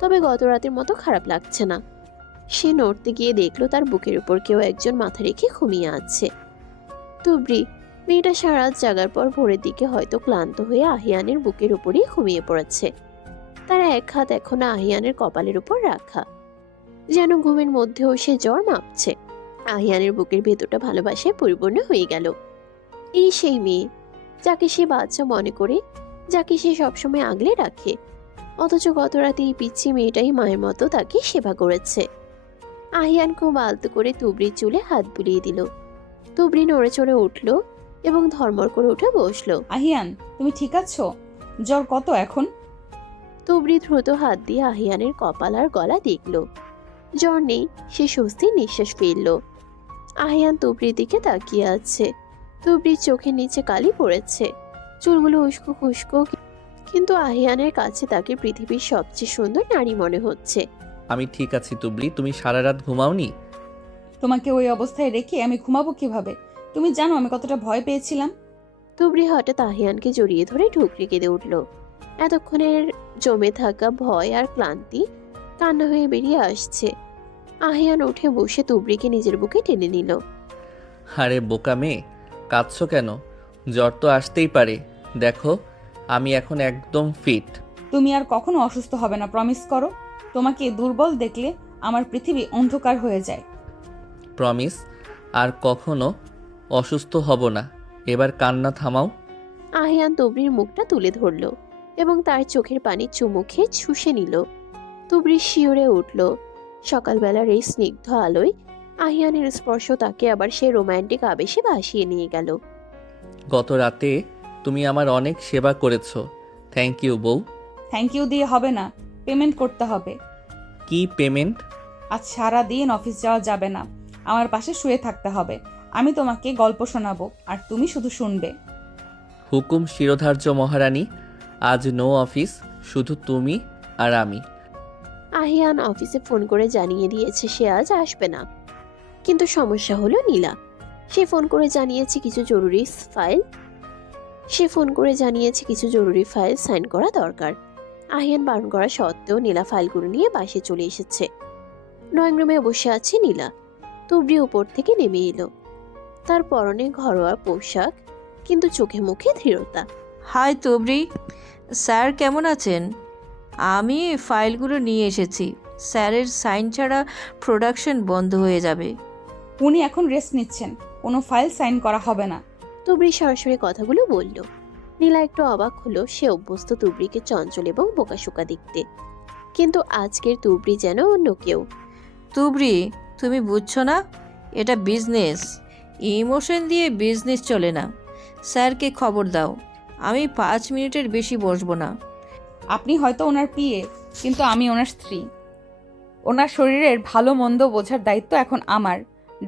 তবে গত রাতের মতো খারাপ লাগছে না। সে নড়তে গিয়ে দেখলো তার বুকের উপর কেউ একজন মাথা রেখে ঘুমিয়ে আছে। তুবরি। মেয়েটা সারা রাত জাগার পর ভোরের দিকে হয়তো ক্লান্ত হয়ে আহিয়ানের বুকের উপরই ঘুমিয়ে পড়েছে। তার এক হাত এখনো আহিয়ানের কপালের উপর রাখা, যেন ঘুমের মধ্যেও সে জ্বর মাপছে। আহিয়ানের বুকের ভেতরটা ভালোবাসায় পরিপূর্ণ হয়ে গেল। এই সেই মেয়ে যাকে সে বাচ্চা মনে করে, যাকে সে সবসময় আগলে রাখে, অথচ গত রাতে এই পিচ্ছি মেয়েটাই মায়ের মতো তাকে সেবা করেছে। আহিয়ান খুব আলতো করে তুবড়ির চুলে হাত বুলিয়ে দিল। তুবড়ি নড়ে চড়ে উঠল এবং ধর্মর করে উঠে বসলো। আহিয়ান, তুমি ঠিক আছো? জ্বর কত এখন? তুবড়ি দ্রুত হাত দিয়ে আহিয়ানের কপাল আর গলা দেখল। জ্বর নেই, সে স্বস্তির নিঃশ্বাস ফেলল। আহিয়ান তুবড়ির দিকে তাকিয়ে আছে। তুবড়ির চোখের নিচে কালি পড়েছে, চুলগুলো উস্কো খুস্কো, কিন্তু আহিয়ানের কাছে তাকে পৃথিবীর সবচেয়ে সুন্দর নারী মনে হচ্ছে। আমি ঠিক আছি তুবড়ি, তুমি সারা রাত ঘুমাওনি? তোমাকে ওই অবস্থায় রেখে আমি ঘুমাবো কিভাবে? তুমি জানো আমি কতটা ভয় পেয়েছিলাম। তুবড়ি হঠাৎ আহিয়ানকে জড়িয়ে ধরে ঢুকরে কেঁদে উঠল। এতক্ষণের জমে থাকা ভয় আর ক্লান্তি কান্না হয়ে বেরিয়ে আসছে। আহিয়ান উঠে বসে তুবড়িকে নিজের বুকে টেনে নিল। আরে বোকা মেয়ে, কাঁদছো কেন? জ্বর তো আসতেই পারে। দেখো আমি এখন একদম ফিট। তুমি আর কখনো অসুস্থ হবে না, প্রমিস করো। তোমাকে দুর্বল দেখলে আমার পৃথিবী অন্ধকার হয়ে যায়। প্রমিস, আর কখনো অসুস্থ হব না। এবার কান্না থামাও। আহিয়ান তুবড়ির মুখটা তুলে ধরল এবং তার চোখের পানি চুমু খেয়ে শুষে নিল। তুবড়ি শিউরে উঠল। সকালবেলার এই স্নিগ্ধ আলোয় আহিয়ানের স্পর্শ তাকে আবার সে রোমান্টিক আবেশে ভাসিয়ে নিয়ে গেল। গত রাতে তুমি আমার অনেক সেবা করেছো। থ্যাংক ইউ বউ। থ্যাংক ইউ দিয়ে হবে না, পেমেন্ট করতে হবে। কি পেমেন্ট? আজ সারা দিন অফিস যাওয়া যাবে না, আমার পাশে শুয়ে থাকতে হবে। আমি তোমাকে গল্প শোনাবো আর তুমি শুধু শুনবে। হুকুম শিরোধার্য মহারানী। আজ নো অফিস, শুধু তুমি আর আমি। আহিয়ান অফিসে ফোন করে জানিয়ে দিয়েছে সে আজ আসবে না, কিন্তু সমস্যা হলো নীলা। সে ফোন করে জানিয়েছে কিছু জরুরি ফাইল সাইন করা দরকার। আহিয়ান বারণ করা সত্ত্বেও নীলা ফাইলগুলো নিয়ে বাসে চলে এসেছে। ড্রয়িং রুমে বসে আছে নীলা। তুবড়ি উপর থেকে নেমে এলো। তার পরনে ঘরোয়া পোশাক, কিন্তু চোখে মুখে দৃঢ়তা। হাই তুবড়ি, স্যার কেমন আছেন? আমি ফাইলগুলো নিয়ে এসেছি। স্যারের সাইন ছাড়া প্রোডাকশন বন্ধ হয়ে যাবে। উনি এখন রেস্ট নিচ্ছেন, কোনো ফাইল সাইন করা হবে না। তুবড়ি সরাসরি কথাগুলো বলল। নীলা একটু অবাক হলো। সে অভ্যস্ত তুবড়িকে চঞ্চল এবং বোকাশোকা দেখতে, কিন্তু আজকের তুবড়ি যেন অন্য কেউ। তুবড়ি, তুমি বুঝছো না, এটা বিজনেস। ইমোশন দিয়ে বিজনেস চলে না। স্যারকে খবর দাও, আমি 5 মিনিটের বেশি বসবো না। আপনি হয়তো ওনার পিএ, কিন্তু আমি ওনার স্ত্রী। ওনার শরীরের ভালো মন্দ বোঝার দায়িত্ব এখন আমার।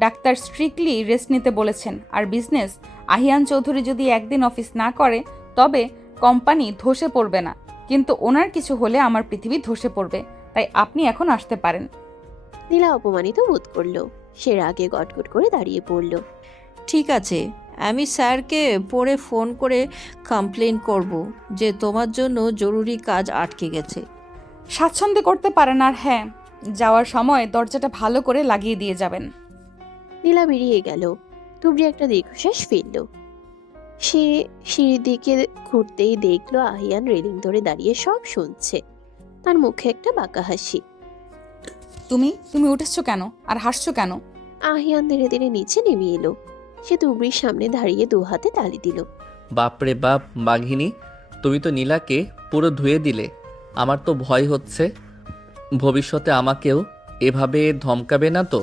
ডাক্তার স্ট্রিক্টলি রেস্ট নিতে বলেছেন। আর বিজনেস, আহিয়ান চৌধুরী যদি একদিন অফিস না করে তবে কোম্পানি ধসে পড়বে না, কিন্তু ওনার কিছু হলে আমার পৃথিবী ধসে পড়বে। তাই আপনি এখন আসতে পারেন। নীলা অপমানিত বোধ করলো। সে রাগে গটগট করে দাঁড়িয়ে পড়ল। ঠিক আছে, আমি স্যারকে পরে ফোন করে কমপ্লেন করব যে তোমার জন্য জরুরি কাজ আটকে গেছে। স্বাচ্ছন্দ্যে করতে পারেন। আর হ্যাঁ, যাওয়ার সময় দরজাটা ভালো করে লাগিয়ে দিয়ে যাবেন। নীলা বেরিয়ে গেল। তুবড়ি একটা দীর্ঘশ্বাস ফেলল। সে সিঁড়ির দিকে ঘুরতেই দেখলো আহিয়ান রেলিং ধরে দাঁড়িয়ে সব শুনছে। তার মুখে একটা বাঁকা হাসি। তুমি তুমি উঠেছো কেন আর হাসছো কেন? আহিয়ান ধীরে ধীরে নিচে নেমে এলো। সে তুবড়ির সামনে দাঁড়িয়ে দু হাতে তালি দিল। বাপরে বাপ বাঘিনী, তুমি তো নীলাকে পুরো ধুয়ে দিলে। আমার তো ভয় হচ্ছে, ভবিষ্যতে আমাকেও এভাবে ধমকাবে না তো?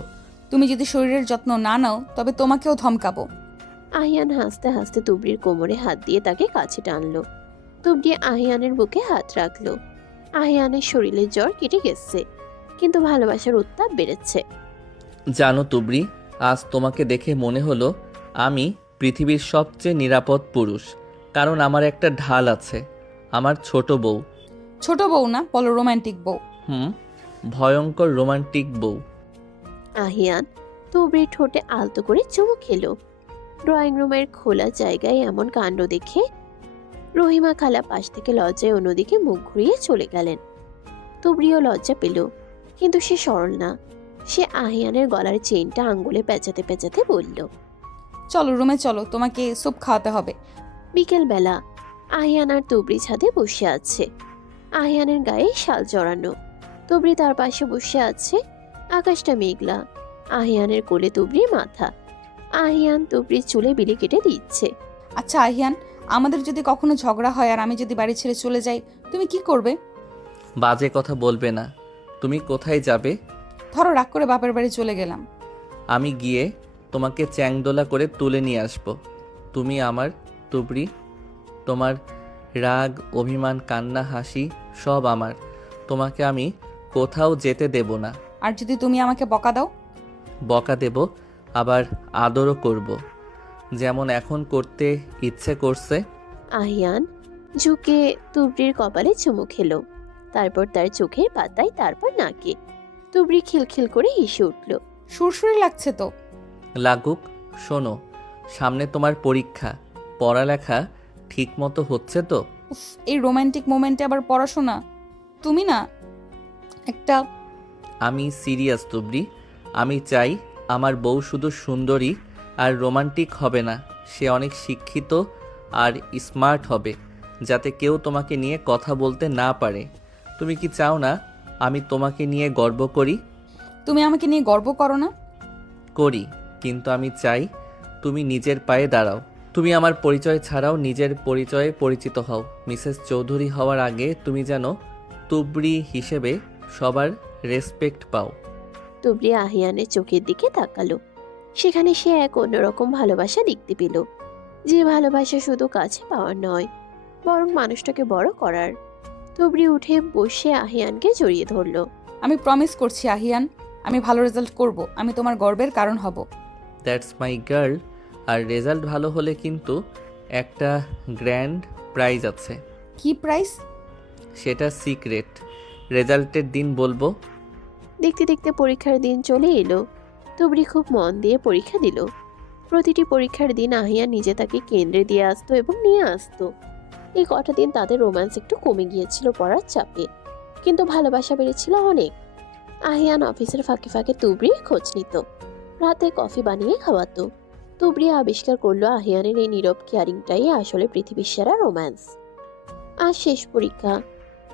তুমি যদি শরীরের যত্ন না নাও তবে তোমাকেও ধমকাবো। আহিয়ান হাসতে হাসতে তুবড়ির কোমরে হাত দিয়ে তাকে কাছে টানলো। তুবড়ি আহিয়ানের বুকে হাত রাখলো। আহিয়ানের শরীরের জ্বর কেটে গেছে, কিন্তু ভালোবাসার উত্তাপ বেড়েছে। জানো তুবড়ি, আজ তোমাকে দেখে মনে হলো আমি পৃথিবীর সবচেয়ে নিরাপদ পুরুষ, কারণ আমার একটা ঢাল আছে, আমার ছোট বউ। ছোট বউ না, বলো রোমান্টিক বউ। ভয়ঙ্কর রোমান্টিক বউ। আহিয়ান তুবড়ির ঠোঁটে আলতো করে চুমু খেলো। ড্রয়িং রুমের খোলা জায়গায় এমন কাণ্ড দেখে রহিমা খালা পাশ থেকে লজ্জায় অন্যদিকে মুখ ঘুরিয়ে চলে গেলেন। তুবড়িও লজ্জা পেল, কিন্তু সে সরল না। সে আহিয়ানের গলার চেইনটা আঙ্গুলে পেঁচাতে পেঁচাতে বলল, চলো রুমে চলো, তোমাকে স্যুপ খাওয়াতে হবে। বিকেল বেলা আহিয়ান আর তুবড়ি ছাদে বসে আছে। আহিয়ানের গায়ে শাল জড়ানো, তুবড়ি তার পাশে বসে আছে। আকাশটা মেঘলা, আহিয়ানের কোলে তুবড়ির মাথা। আহিয়ান তুবড়ির চুলে বিলি কেটে দিচ্ছে। আচ্ছা আহিয়ান, আমাদের যদি কখনো ঝগড়া হয় আর আমি যদি বাড়ি ছেড়ে চলে যাই, তুমি কি করবে? বাজে কথা বলবে না। তুমি কোথায় যাবে? ধরো রাগ করে বাপের বাড়ি চলে গেলাম। আমি গিয়ে তোমাকে চ্যাংদোলা করে তুলে নিয়ে আসব। তুমি আমার তুবড়ি। তোমার রাগ, অভিমান, কান্না, হাসি সব আমার। তোমাকে আমি কোথাও যেতে দেব না। আর যদি তুমি আমাকে বকা দাও? বকা দেব, আবার আদরও করব, যেমন এখন করতে ইচ্ছে করছে। আহিয়ান ঝুঁকে তুবড়ির কপালে চুমু খেলো, তারপর তার চোখের পাতায়, তারপর নাকে। তুবড়ি খিলখিল করে হেসে উঠল। সুরসুরি লাগছে তো। লাগুক। শোনো, সামনে তোমার পরীক্ষা। পড়ালেখা ঠিক মতো হচ্ছে তো? উফ, এই রোমান্টিক মোমেন্টে আবার পড়াশোনা? তুমি না একটা... আমি সিরিয়াস তুবড়ি। আমি চাই আমার বউ শুধু সুন্দরী আর রোমান্টিক হবে না, সে অনেক শিক্ষিত আর স্মার্ট হবে, যাতে কেউ তোমাকে নিয়ে কথা বলতে না পারে। তুমি কি চাও না আমি তোমাকে নিয়ে গর্ব করি? তুমি আমাকে নিয়ে গর্ব করো না? করি, কিন্তু আমি চাই তুমি নিজের পায়ে দাঁড়াও। তুমি আমার পরিচয় ছাড়াও নিজের পরিচয়ে পরিচিত হও। মিসেস চৌধুরী হওয়ার আগে তুমি যেন তুবড়ি হিসেবে সবার রেসপেক্ট পাও। তুবড়ি আহিয়ানের চোখের দিকে তাকালো। সেখানে সে এক অন্যরকম ভালোবাসা দেখতে পেল, যে ভালোবাসা শুধু কাছে পাওয়ার নয়, বরং মানুষটাকে বড় করার। তুবড়ি উঠে বসে আহিয়ানকে জড়িয়ে ধরল। আমি প্রমিস করছি আহিয়ান, আমি ভালো রেজাল্ট করব, আমি তোমার গর্বের কারণ হব। That's my girl. আর রেজাল্ট ভালো হলে কিন্তু একটা গ্র্যান্ড প্রাইজ আছে। কি প্রাইস? সেটা সিক্রেট, রেজাল্টের দিন বলবো। দেখতে দেখতে পরীক্ষার দিন চলে এলো। তুবড়ি খুব মন দিয়ে পরীক্ষা দিল। প্রতিটি পরীক্ষার দিন আহিয়ান নিজে তাকে কেন্দ্রে দিয়ে আসতো এবং নিয়ে আসতো। এই কটা দিন তাদের রোম্যান্স একটু কমে গিয়েছিল পড়ার চাপে, কিন্তু ভালোবাসা বেড়েছিল অনেক। আহিয়ান অফিসের ফাঁকে ফাঁকে তুবড়ির খোঁজ নিত, রাতে কফি বানিয়ে খাওয়াতো। তুবড়ি আবিষ্কার করলো আহিয়ানের এই নীরব কেয়ারিংটাই আসলে পৃথিবীর সেরা রোম্যান্স। আজ শেষ পরীক্ষা।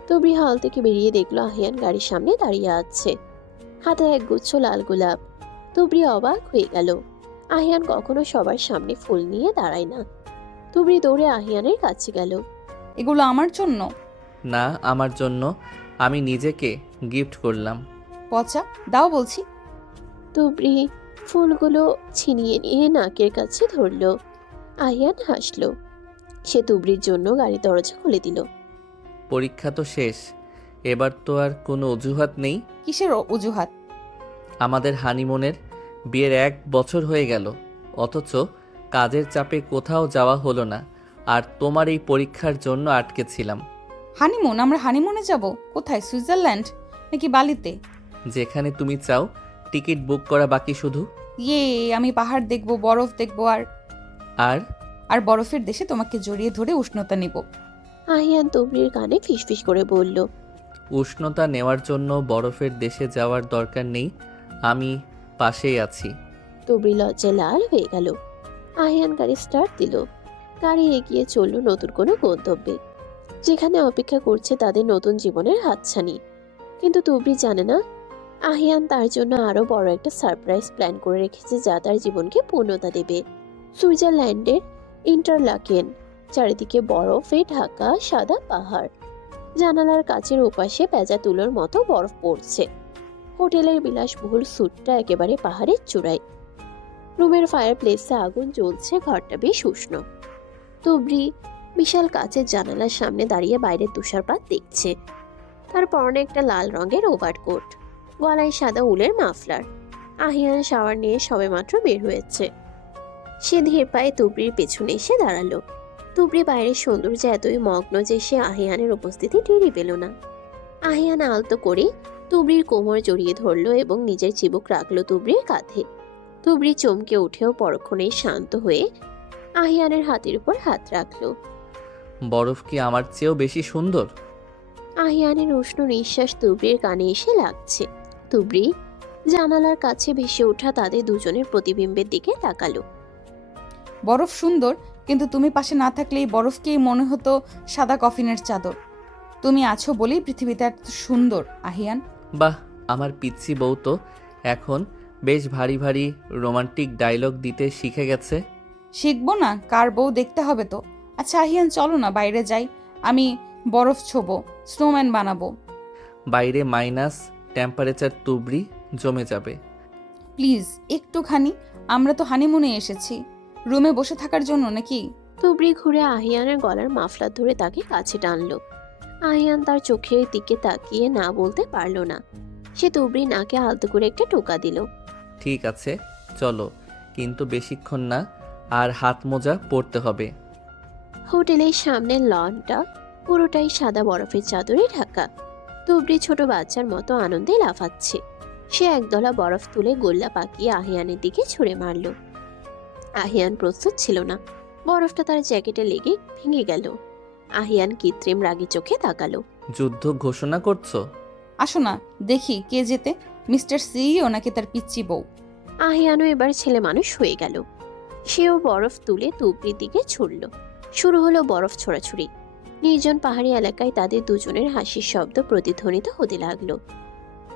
তুবড়ি হল থেকে বেরিয়ে দেখলো আহিয়ান গাড়ির সামনে দাঁড়িয়ে আছে, হাতে এক গুচ্ছ লাল গোলাপ। তুবড়ি অবাক হয়ে গেল। আহিয়ান কখনো সবার সামনে ফুল নিয়ে দাঁড়ায় না। তুবড়ি দৌড়ে আহিয়ানের কাছে গেল। এগুলো আমার জন্য? না, আমার জন্য। আমি নিজেকে গিফট করলাম। পচা, দাও বলছি। তুবড়ি ফুলগুলো ছিনিয়ে নিয়ে নাকের কাছে ধরল। আহিয়ান হাসল। সে তুবড়ির জন্য গাড়ির দরজা খুলে দিল। পরীক্ষা তো শেষ, এবার তো আর কোনো অজুহাত নেই। কিসের অজুহাত? আমাদের হানিমুনের বিয়ের 1 বছর হয়ে গেল, অথচ কাজের চাপে কোথাও যাওয়া হলো না, আর তোমার এই পরীক্ষার জন্য আটকে ছিলাম। হানিমুন? আমরা হানিমুনে যাব? কোথায়, সুইজারল্যান্ড নাকি বালিতে? যেখানে তুমি চাও। টিকিট বুক করা বাকি শুধু। ইয়ে, আমি পাহাড় দেখবো, বরফ দেখবো, আর আর আর বরফের দেশে তোমাকে জড়িয়ে ধরে উষ্ণতা নিব। আহিয়ান তুবড়ির কানে ফিসফিস করে বলল, উষ্ণতা নেওয়ার জন্য বরফের দেশে যাওয়ার দরকার নেই, আমি পাশেই আছি। তুবড়ি লজ্জায় লাল হয়ে গেল। আহিয়ান গাড়ি স্টার্ট দিল। গাড়ি এগিয়ে চলল নতুন কোনো গন্তব্যে, যেখানে অপেক্ষা করছে তাদের নতুন জীবনের হাতছানি। কিন্তু তুবড়ি জানে না, আহিয়ান তার জন্য আরো বড় একটা সারপ্রাইজ প্ল্যান করে রেখেছে, যা তার জীবনকে পূর্ণতা দেবে। সুইজারল্যান্ডের ইন্টারলাকেন, চারিদিকে বরফে ঢাকা সাদা পাহাড়। জানালার কাচের ওপাশে পেঁজা তুলোর মতো বরফ পড়ছে। হোটেলের বিলাসবহুল স্যুটটা একেবারে পাহাড়ের চূড়ায়। রুমের ফায়ার প্লেসে আগুন জ্বলছে, ঘরটা বেশ উষ্ণ। তুবড়ি বিশাল কাচের জানালার সামনে দাঁড়িয়ে বাইরের তুষারপাত দেখছে। তার পরনে একটা লাল রঙের ওভারকোট, গলায় সাদা উলের মাফলার। আহিয়ান শাওয়ার নিয়ে সবেমাত্র বের হয়েছে। সে ধীর পায়ে তুবড়ির পেছনে এসে দাঁড়ালো। তুবড়ি বাইরের সৌন্দর্যে এতই মগ্ন যে সে আহিয়ানের উপস্থিতি টেরই পেল না। আহিয়ান আলতো করে তুবড়ির কোমর জড়িয়ে ধরলো এবং নিজের চিবুক রাখলো তুবড়ির কাঁধে। তুবড়ি চমকে উঠেও পরক্ষণেই শান্ত হয়ে আহিয়ানের হাতের উপর হাত রাখলো। বরফ কি আমার চেয়েও বেশি সুন্দর? আহিয়ানের উষ্ণ নিঃশ্বাস তুবড়ির কানে এসে লাগছে। তুবড়ি জানালার কাছে ভেসে ওঠা তাদের দুজনের প্রতিবিম্বের দিকে তাকালো। বরফ সুন্দর, কিন্তু তুমি পাশে না থাকলেই বরফকেই মনে হতো সাদা কফিনের চাদর। তুমি আছো বলেই পৃথিবীটা এত সুন্দর আহিয়ান। বাহ, আমার পিচ্ছি বউ তো এখন বেশ ভারী ভারী রোমান্টিক ডায়লগ দিতে শিখে গেছে। শিখবো না? কার বউ দেখতে হবে তো। আচ্ছা আহিয়ান, চলো না বাইরে যাই, আমি বরফ ছোবো, স্নোম্যান বানাবো। বাইরে মাইনাস টেম্পারেচার, তুবড়ি জমে যাবে। প্লিজ একটুখানি, আমরা তো হানিমুনে এসেছি, রুমে বসে থাকার জন্য নাকি? তুবড়ি ঘুরে আহিয়ানের গলার মাফলার ধরে তাকে কাছে টানলো। আহিয়ান তার চোখের দিকে তাকিয়ে না বলতে পারলো না। সে তুবড়ি নাকে আলতো করে একটা টোকা দিল। ঠিক আছে চলো, কিন্তু বেশিক্ষণ না, আর হাত মোজা পরতে হবে। হোটেলের সামনের লনটা পুরোটাই সাদা বরফের চাদরে ঢাকা। তুবড়ি ছোট বাচ্চার মতো আনন্দে লাফাচ্ছে। সে একদলা বরফ তুলে গোল্লা পাকিয়ে আহিয়ানের দিকে ছুঁড়ে মারল। আহিয়ান প্রস্তুত ছিল না। বরফটা তার জ্যাকেটে লেগে ভেঙে গেল। আহিয়ান কৃত্রিম রাগী চোখে তাকালো। যুদ্ধ ঘোষণা করছো? আসো না, দেখি কে জেতে, মিস্টার সিইও নাকি তার পিচ্চি বউ। আহিয়ানও এবার ছেলে মানুষ হয়ে গেল। সেও বরফ তুলে তুবড়ির দিকে ছুড়ল। শুরু হলো বরফ ছোড়াছুড়ি। নির্জন পাহাড়ি এলাকায় তাদের দুজনের হাসির শব্দ প্রতিধ্বনিত হতে লাগলো।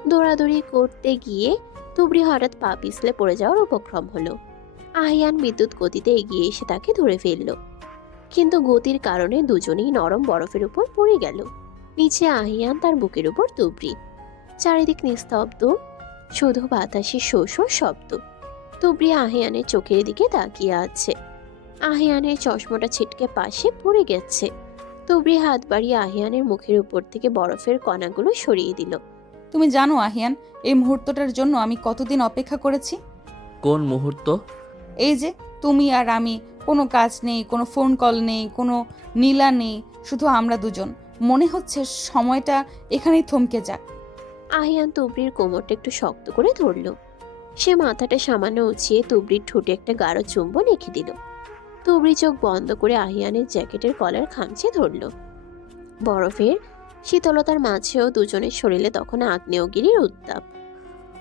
দৌড়াদৌড়ি করতে গিয়ে তুবড়ি হঠাৎ পা পিছলে পড়ে যাওয়ার উপক্রম হলো। আহিয়ান বিদ্যুৎ গতিতে এগিয়ে এসে তাকে ধরে ফেলল, কিন্তু গতির কারণে দুজনেই নরম বরফের উপর পড়ে গেল। নিচে আহিয়ান, তার বুকের উপর তুবড়ি। চারিদিক নিস্তব্ধ, শুধু বাতাসে শো শো শব্দ। তুবড়ি আহিয়ানের চোখের দিকে তাকিয়ে আছে। আহিয়ানের চশমাটা ছিটকে পাশে পড়ে গেছে। তুবড়ি হাত বাড়িয়ে আহিয়ানের মুখের উপর থেকে বরফের কণাগুলো সরিয়ে দিল। তুমি জানো আহিয়ান, এই মুহূর্তটার জন্য আমি কতদিন অপেক্ষা করেছি? কোন মুহূর্ত? এই যে তুমি আর আমি, কোনো কাজ নেই, কোনো ফোন কল নেই, কোনো নীলা নেই, শুধু আমরা দুজন। মনে হচ্ছে সময়টা এখানেই থমকে যাক। আহিয়ান তুবড়ির কোমরটা একটু শক্ত করে ধরল। সে মাথাটা সামান্য উঁচিয়ে তুবড়ির ঠোঁটে একটা গাঢ় চুম্বন এঁকে দিল। তুবড়ি চোখ বন্ধ করে আহিয়ানের জ্যাকেটের কলার খামচে ধরল। বরফের শীতলতার মাঝেও দুজনের শরীরে তখন আগ্নেয়গিরির উত্তাপ।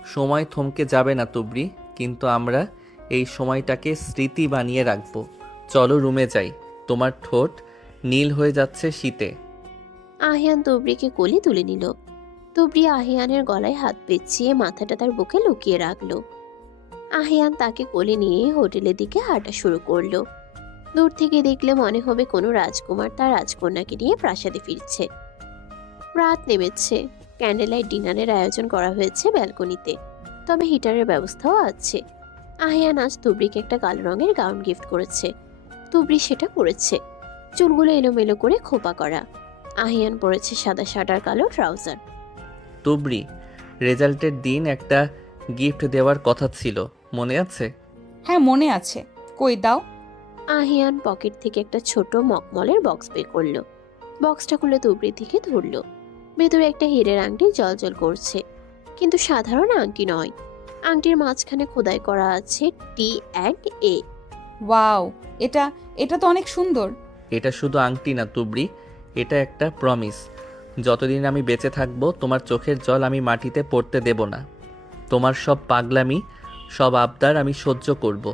সময় থমকে যাবে না তুবড়ি, কিন্তু আমরা এই সময়টাকে স্মৃতি বানিয়ে রাখবো। চলো রুমে যাই, তোমার ঠোঁট নীল হয়ে যাচ্ছে শীতে। আহিয়ান তুবড়িকে কোলে তুলে নিল। তুবড়ি আহিয়ানের গলায় হাত পেঁচিয়ে মাথাটা তার বুকে লুকিয়ে রাখলো। আহিয়ান তাকে কোলে নিয়ে হোটেলের দিকে হাঁটা শুরু করলো। দূর থেকে দেখলে মনে হবে কোনো রাজকুমার তার রাজকন্যাকে নিয়ে প্রাসাদে ফিরছে। রাত নেমেছে। ক্যান্ডেল লাইট ডিনারের আয়োজন করা হয়েছে ব্যালকনিতে, তবে হিটারের ব্যবস্থাও আছে। আহিয়ান আজ তুবড়িকে একটা কালো রঙের গাউন গিফট করেছে। তুবড়ি সেটা পরেছে, চুলগুলো এলোমেলো করে খোপা করা। আহিয়ান পরেছে সাদা শার্ট আর কালো ট্রাউজার। তুবড়ি, রেজাল্টের দিন একটা গিফট দেওয়ার কথা ছিল, মনে আছে? হ্যাঁ মনে আছে, কই দাও। আহিয়ান পকেট থেকে একটা ছোট মকমলের বক্স বের করলো। বক্সটা খুলে তুবড়ির দিকে ধরলো। ভেতরে একটা হীরের আংটি জ্বলজ্বল করছে, কিন্তু সাধারণ আংটি নয়। আংটির মাঝখানে খোদাই করা আছে T&A। ওয়াও, এটা এটা তো অনেক সুন্দর। এটা শুধু আংটি না তুবড়ি, এটা একটা প্রমিস। যতদিন আমি বেঁচে থাকবো তোমার চোখের জল আমি মাটিতে পড়তে দেব না। তোমার সব পাগলামি, সব আবদার আমি সহ্য করব।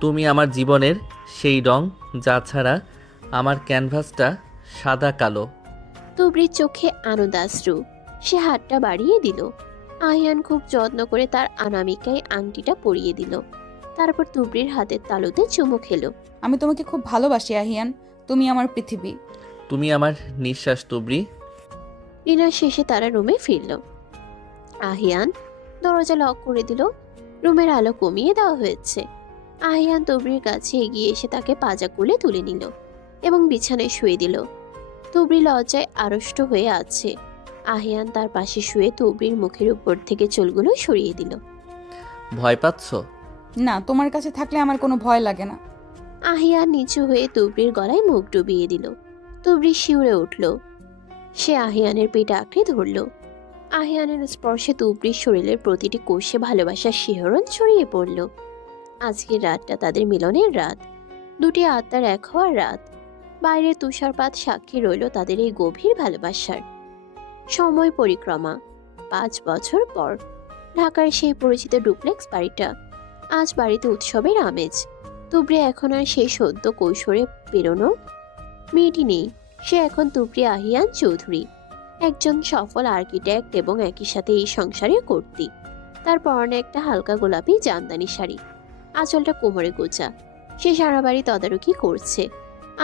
তুমি আমার জীবনের সেই রং যা ছাড়া আমার ক্যানভাসটা সাদা কালো। তুবড়ির চোখে আনন্দাশ্রু। সে হাতটা বাড়িয়ে দিল। আহিয়ান খুব যত্ন করে তার অনামিকায় আংটিটা পরিয়ে দিল। তারপর তুবড়ির হাতের তালুতে চুমু খেলো। আমি তোমাকে খুব ভালোবাসি আহিয়ান, তুমি আমার পৃথিবী। তুমি আমার নিঃশ্বাস তুবড়ি। ডিনার শেষে তারা রুমে ফিরল। আহিয়ান দরজা লক করে দিল। রুমের আলো কমিয়ে দেওয়া হয়েছে। আহিয়ান তুবড়ির কাছে এগিয়ে এসে তাকে পাজা কোলে তুলে নিল এবং বিছানায় শুয়ে দিল। তুবড়ি লজ্জায় আড়ষ্ট হয়ে আছে। আহিয়ান তার পাশে শুয়ে তুবড়ির মুখের উপর থেকে চুলগুলো সরিয়ে দিল। ভয় পাচ্ছ? না, তোমার কাছে থাকলে আমার কোনো ভয় লাগে না। আহিয়ান নিচু হয়ে তুবড়ির গলায় মুখ ডুবিয়ে দিল। তুবড়ি শিউরে উঠল। সে আহিয়ানের পেট আঁকড়ে ধরল। আহিয়ানের স্পর্শে তুবড়ির শরীরের প্রতিটি কোষে ভালোবাসার শিহরণ ছড়িয়ে পড়ল। আজকের রাতটা তাদের মিলনের রাত, দুটি আত্মার এক হওয়ার রাত। বাইরে তুষারপাত সাক্ষী রইল তাদের এই গভীর ভালোবাসার। সময় পরিক্রমা 5 বছর পর ঢাকার সেই পরিচিত ডুপ্লেক্স বাড়িটা। আজ বাড়িতে উৎসবের আমেজ। তুবড়ি এখন আর সেই সদ্য কৈশোরে পেরোনো মেয়েটি নেই। সে এখন তুবড়ি আহিয়ান চৌধুরী, একজন সফল আর্কিটেক্ট এবং একই সাথে এই সংসারে কর্ত্রী। তার পরনে একটা হালকা গোলাপি জামদানি শাড়ি, আঁচলটা কোমরে গোছা। সে সারা বাড়ি তদারকি করছে।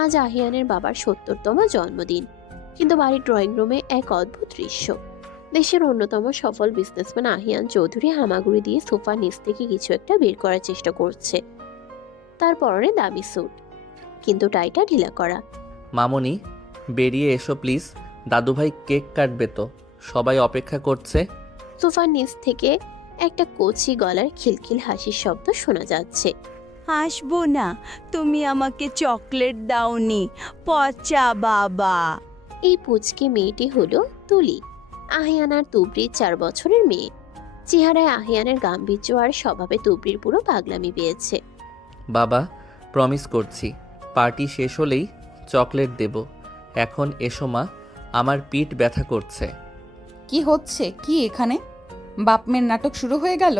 আজ আহিয়ানের বাবার 70তম জন্মদিন, কিন্তু বাড়ির ড্রয়িং রুমে এক অদ্ভুত দৃশ্য। দেশের অন্যতম সফল বিজনেসম্যান আহিয়ান চৌধুরী হামাগুড়ি দিয়ে সোফার নিচ থেকে কিছু একটা বের করার চেষ্টা করছে। তার পরনে দামি স্যুট, কিন্তু টাইটা ঢিলা করা। মামনি, বেরিয়ে এসো প্লিজ, দাদুভাই কেক কাটবে তো, সবাই অপেক্ষা করছে। সোফার নিচ থেকে একটা কচি গলার খিলখিল হাসির শব্দ শোনা যাচ্ছে। হাসবো না, তুমি আমাকে চকলেট দাওনি, পচা বাবা। এই পুচকে মেয়েটি হলো তুলি, আহিয়ান আর তুবড়ির 4 বছরের মেয়ে। চেহারায় আহিয়ানের গাম্ভীর্য আর স্বভাবে তুবড়ির পুরো পাগলামি পেয়েছে। বাবা, প্রমিস করছি পার্টি শেষ হলেই চকলেট দেব। এখন এসো মা, আমার পিঠ ব্যথা করছে। কি হচ্ছে কি এখানে? বাপ মেয়ের নাটক শুরু হয়ে গেল?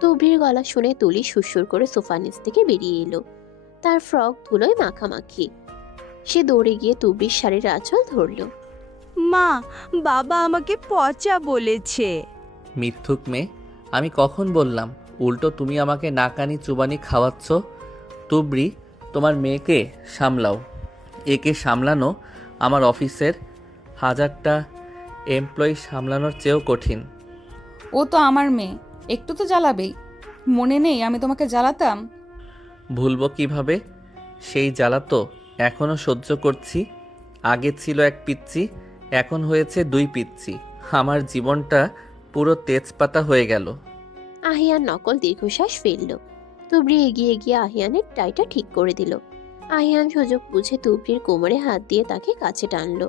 তুবড়ির গলা শুনে তুলি সুরসুর করে সোফার নিচ থেকে বেরিয়ে এলো। তার ফ্রক ধুলোয় মাখামাখি। সে দৌড়ে গিয়ে তুবড়ির শাড়ির আঁচল ধরল। মা, বাবা আমাকে পচা বলেছে। মিথ্যুক মেয়ে, আমি কখন বললাম? উল্টো তুমি আমাকে নাকানি চুবানি খাওয়াচ্ছ। তুবড়ি, তোমার মেয়েকে সামলাও। একে সামলানো আমার অফিসের 1000টা এমপ্লয়ি সামলানোর চেয়েও কঠিন। ও তো আমার মেয়ে, একটু তো জ্বালাবেই। মনে নেই আমি তোমাকে জ্বালাতাম? ভুলবো কিভাবে? সেই জ্বালা তো এখনও সহ্য করছি। আগে ছিল 1 পিচ্চি, এখন হয়েছে 2 পিচ্চি। আমার জীবনটা পুরো তেজপাতা হয়ে গেল। আহিয়ান নকল দীর্ঘশ্বাস ফেলল। তুবড়ি এগিয়ে গিয়ে আহিয়ানের টাইটা ঠিক করে দিল। আহিয়ান সুযোগ বুঝে তুবড়ির কোমরে হাত দিয়ে তাকে কাছে টানলো।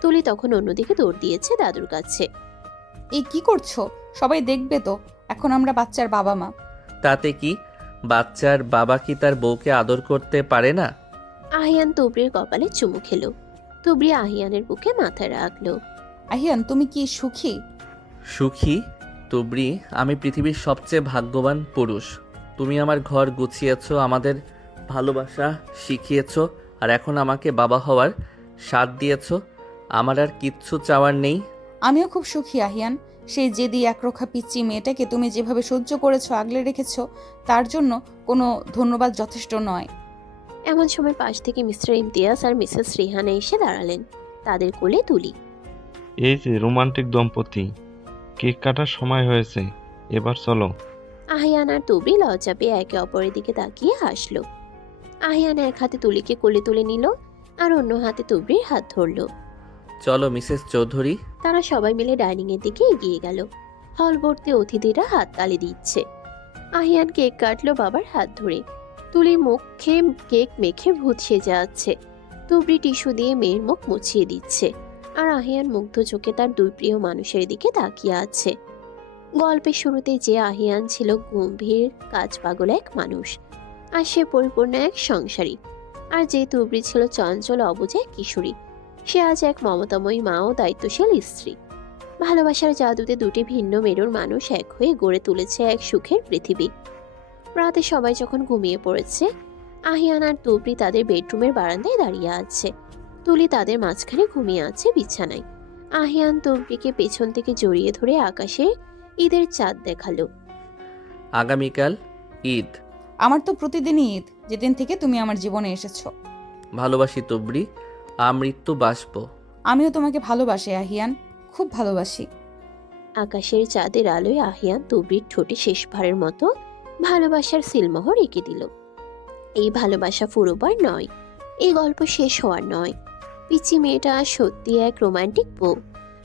তুলি তখন অন্যদিকে দৌড় দিয়েছে দাদুর কাছে। এই কি করছো? সবাই দেখবে তো। এখন আমরা বাচ্চার বাবা মা। তাতে কি? বাচ্চার বাবা কি তার বউকে আদর করতে পারে না? আহিয়ান তুবড়ির কপালে চুমু খেলো। তুবড়ি আহিয়ানের বুকে মাথা রাখলো। আহিয়ান, তুমি কি সুখী? সুখী? তুবড়ি, আমি পৃথিবীর সবচেয়ে ভাগ্যবান পুরুষ। তুমি আমার ঘর গুছিয়েছো, আমাদের ভালোবাসা শিখিয়েছো, আর এখন আমাকে বাবা হওয়ার স্বাদ দিয়েছো। আমার আর কিচ্ছু চাওয়ার নেই। আমিও খুব সুখী আহিয়ান। সেই জেদি একরোখা পিচ্চি মেয়েটাকে তুমি যেভাবে সহ্য করেছো, আগলে রেখেছো, তার জন্য কোনো ধন্যবাদ যথেষ্ট নয়। এমন সময় পাশ থেকে মিস্টার ইমতিয়াজ আর মিসেস রিহানা এসে দাঁড়ালেন। তাদের কোলে তুলি। এই যে রোমান্টিক দম্পতি, কেক কাটার সময় হয়েছে, এবার চলো। আহিয়ান আর তুবড়ি লজ্জা পেয়ে একে অপরের দিকে তাকিয়ে হাসলো। আহিয়ান এক হাতে তুলিকে কোলে তুলে নিল, আর অন্য হাতে তুবড়ির হাত ধরল। চলো মিসেস চৌধুরী। তারা সবাই মিলে ডাইনিং এর দিকে এগিয়ে গেল। হল ভর্তি অতিথিরা হাত তালি দিচ্ছে। আহিয়ান কেক কাটলো বাবার হাত ধরে। তুলি মুখে কেক মেখে ভূত সেজে আছে। তুবড়ি টিস্যু দিয়ে মেয়ের মুখ মুছিয়ে দিচ্ছে, আর আহিয়ান মুগ্ধ চোখে তার 2 প্রিয় মানুষের দিকে তাকিয়ে আছে। গল্পের শুরুতে যে আহিয়ান ছিল গম্ভীর কাজ পাগল এক মানুষ, আর সে পরিপূর্ণ এক সংসারী। আর যে তুবড়ি ছিল চঞ্চল অবুঝ এক কিশোরী, সে আজ এক মমতাময়ী মা ও দায়িত্বশীল স্ত্রী। ভালোবাসার জাদুতে 2টি ভিন্ন মেরুর মানুষ এক হয়ে গড়ে তুলেছে এক সুখের পৃথিবী। রাতে সবাই যখন ঘুমিয়ে পড়েছে, আহিয়ান আর তুবড়ি তাদের বেডরুমের বারান্দায় দাঁড়িয়ে আছে। তুলি তাদের মাঝখানে ঘুমিয়ে আছে বিছানায়। আহিয়ান তুবড়িকে পেছন থেকে জড়িয়ে ধরে আকাশে ঈদের চাঁদ দেখালো। আগামীকাল ঈদ। আমার তো প্রতিদিনই ঈদ, যেদিন থেকে তুমি আমার জীবনে এসেছো। ভালোবাসি তুবড়ি, আমৃত্যু বাসব। আমিও তোমাকে ভালোবাসি আহিয়ান, খুব ভালোবাসি। আকাশের চাঁদের আলোয় আহিয়ান তুবড়ির ঠোঁটে শেষবারের মতো ভালোবাসার সিলমোহর এঁকে দিল। এই ভালোবাসা ফুরোবার নয়, এই গল্প শেষ হওয়ার নয়। পিচি মেয়েটা সত্যি এক রোমান্টিক বউ,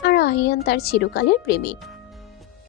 আর আহিয়ান তার চিরকালের প্রেমিক।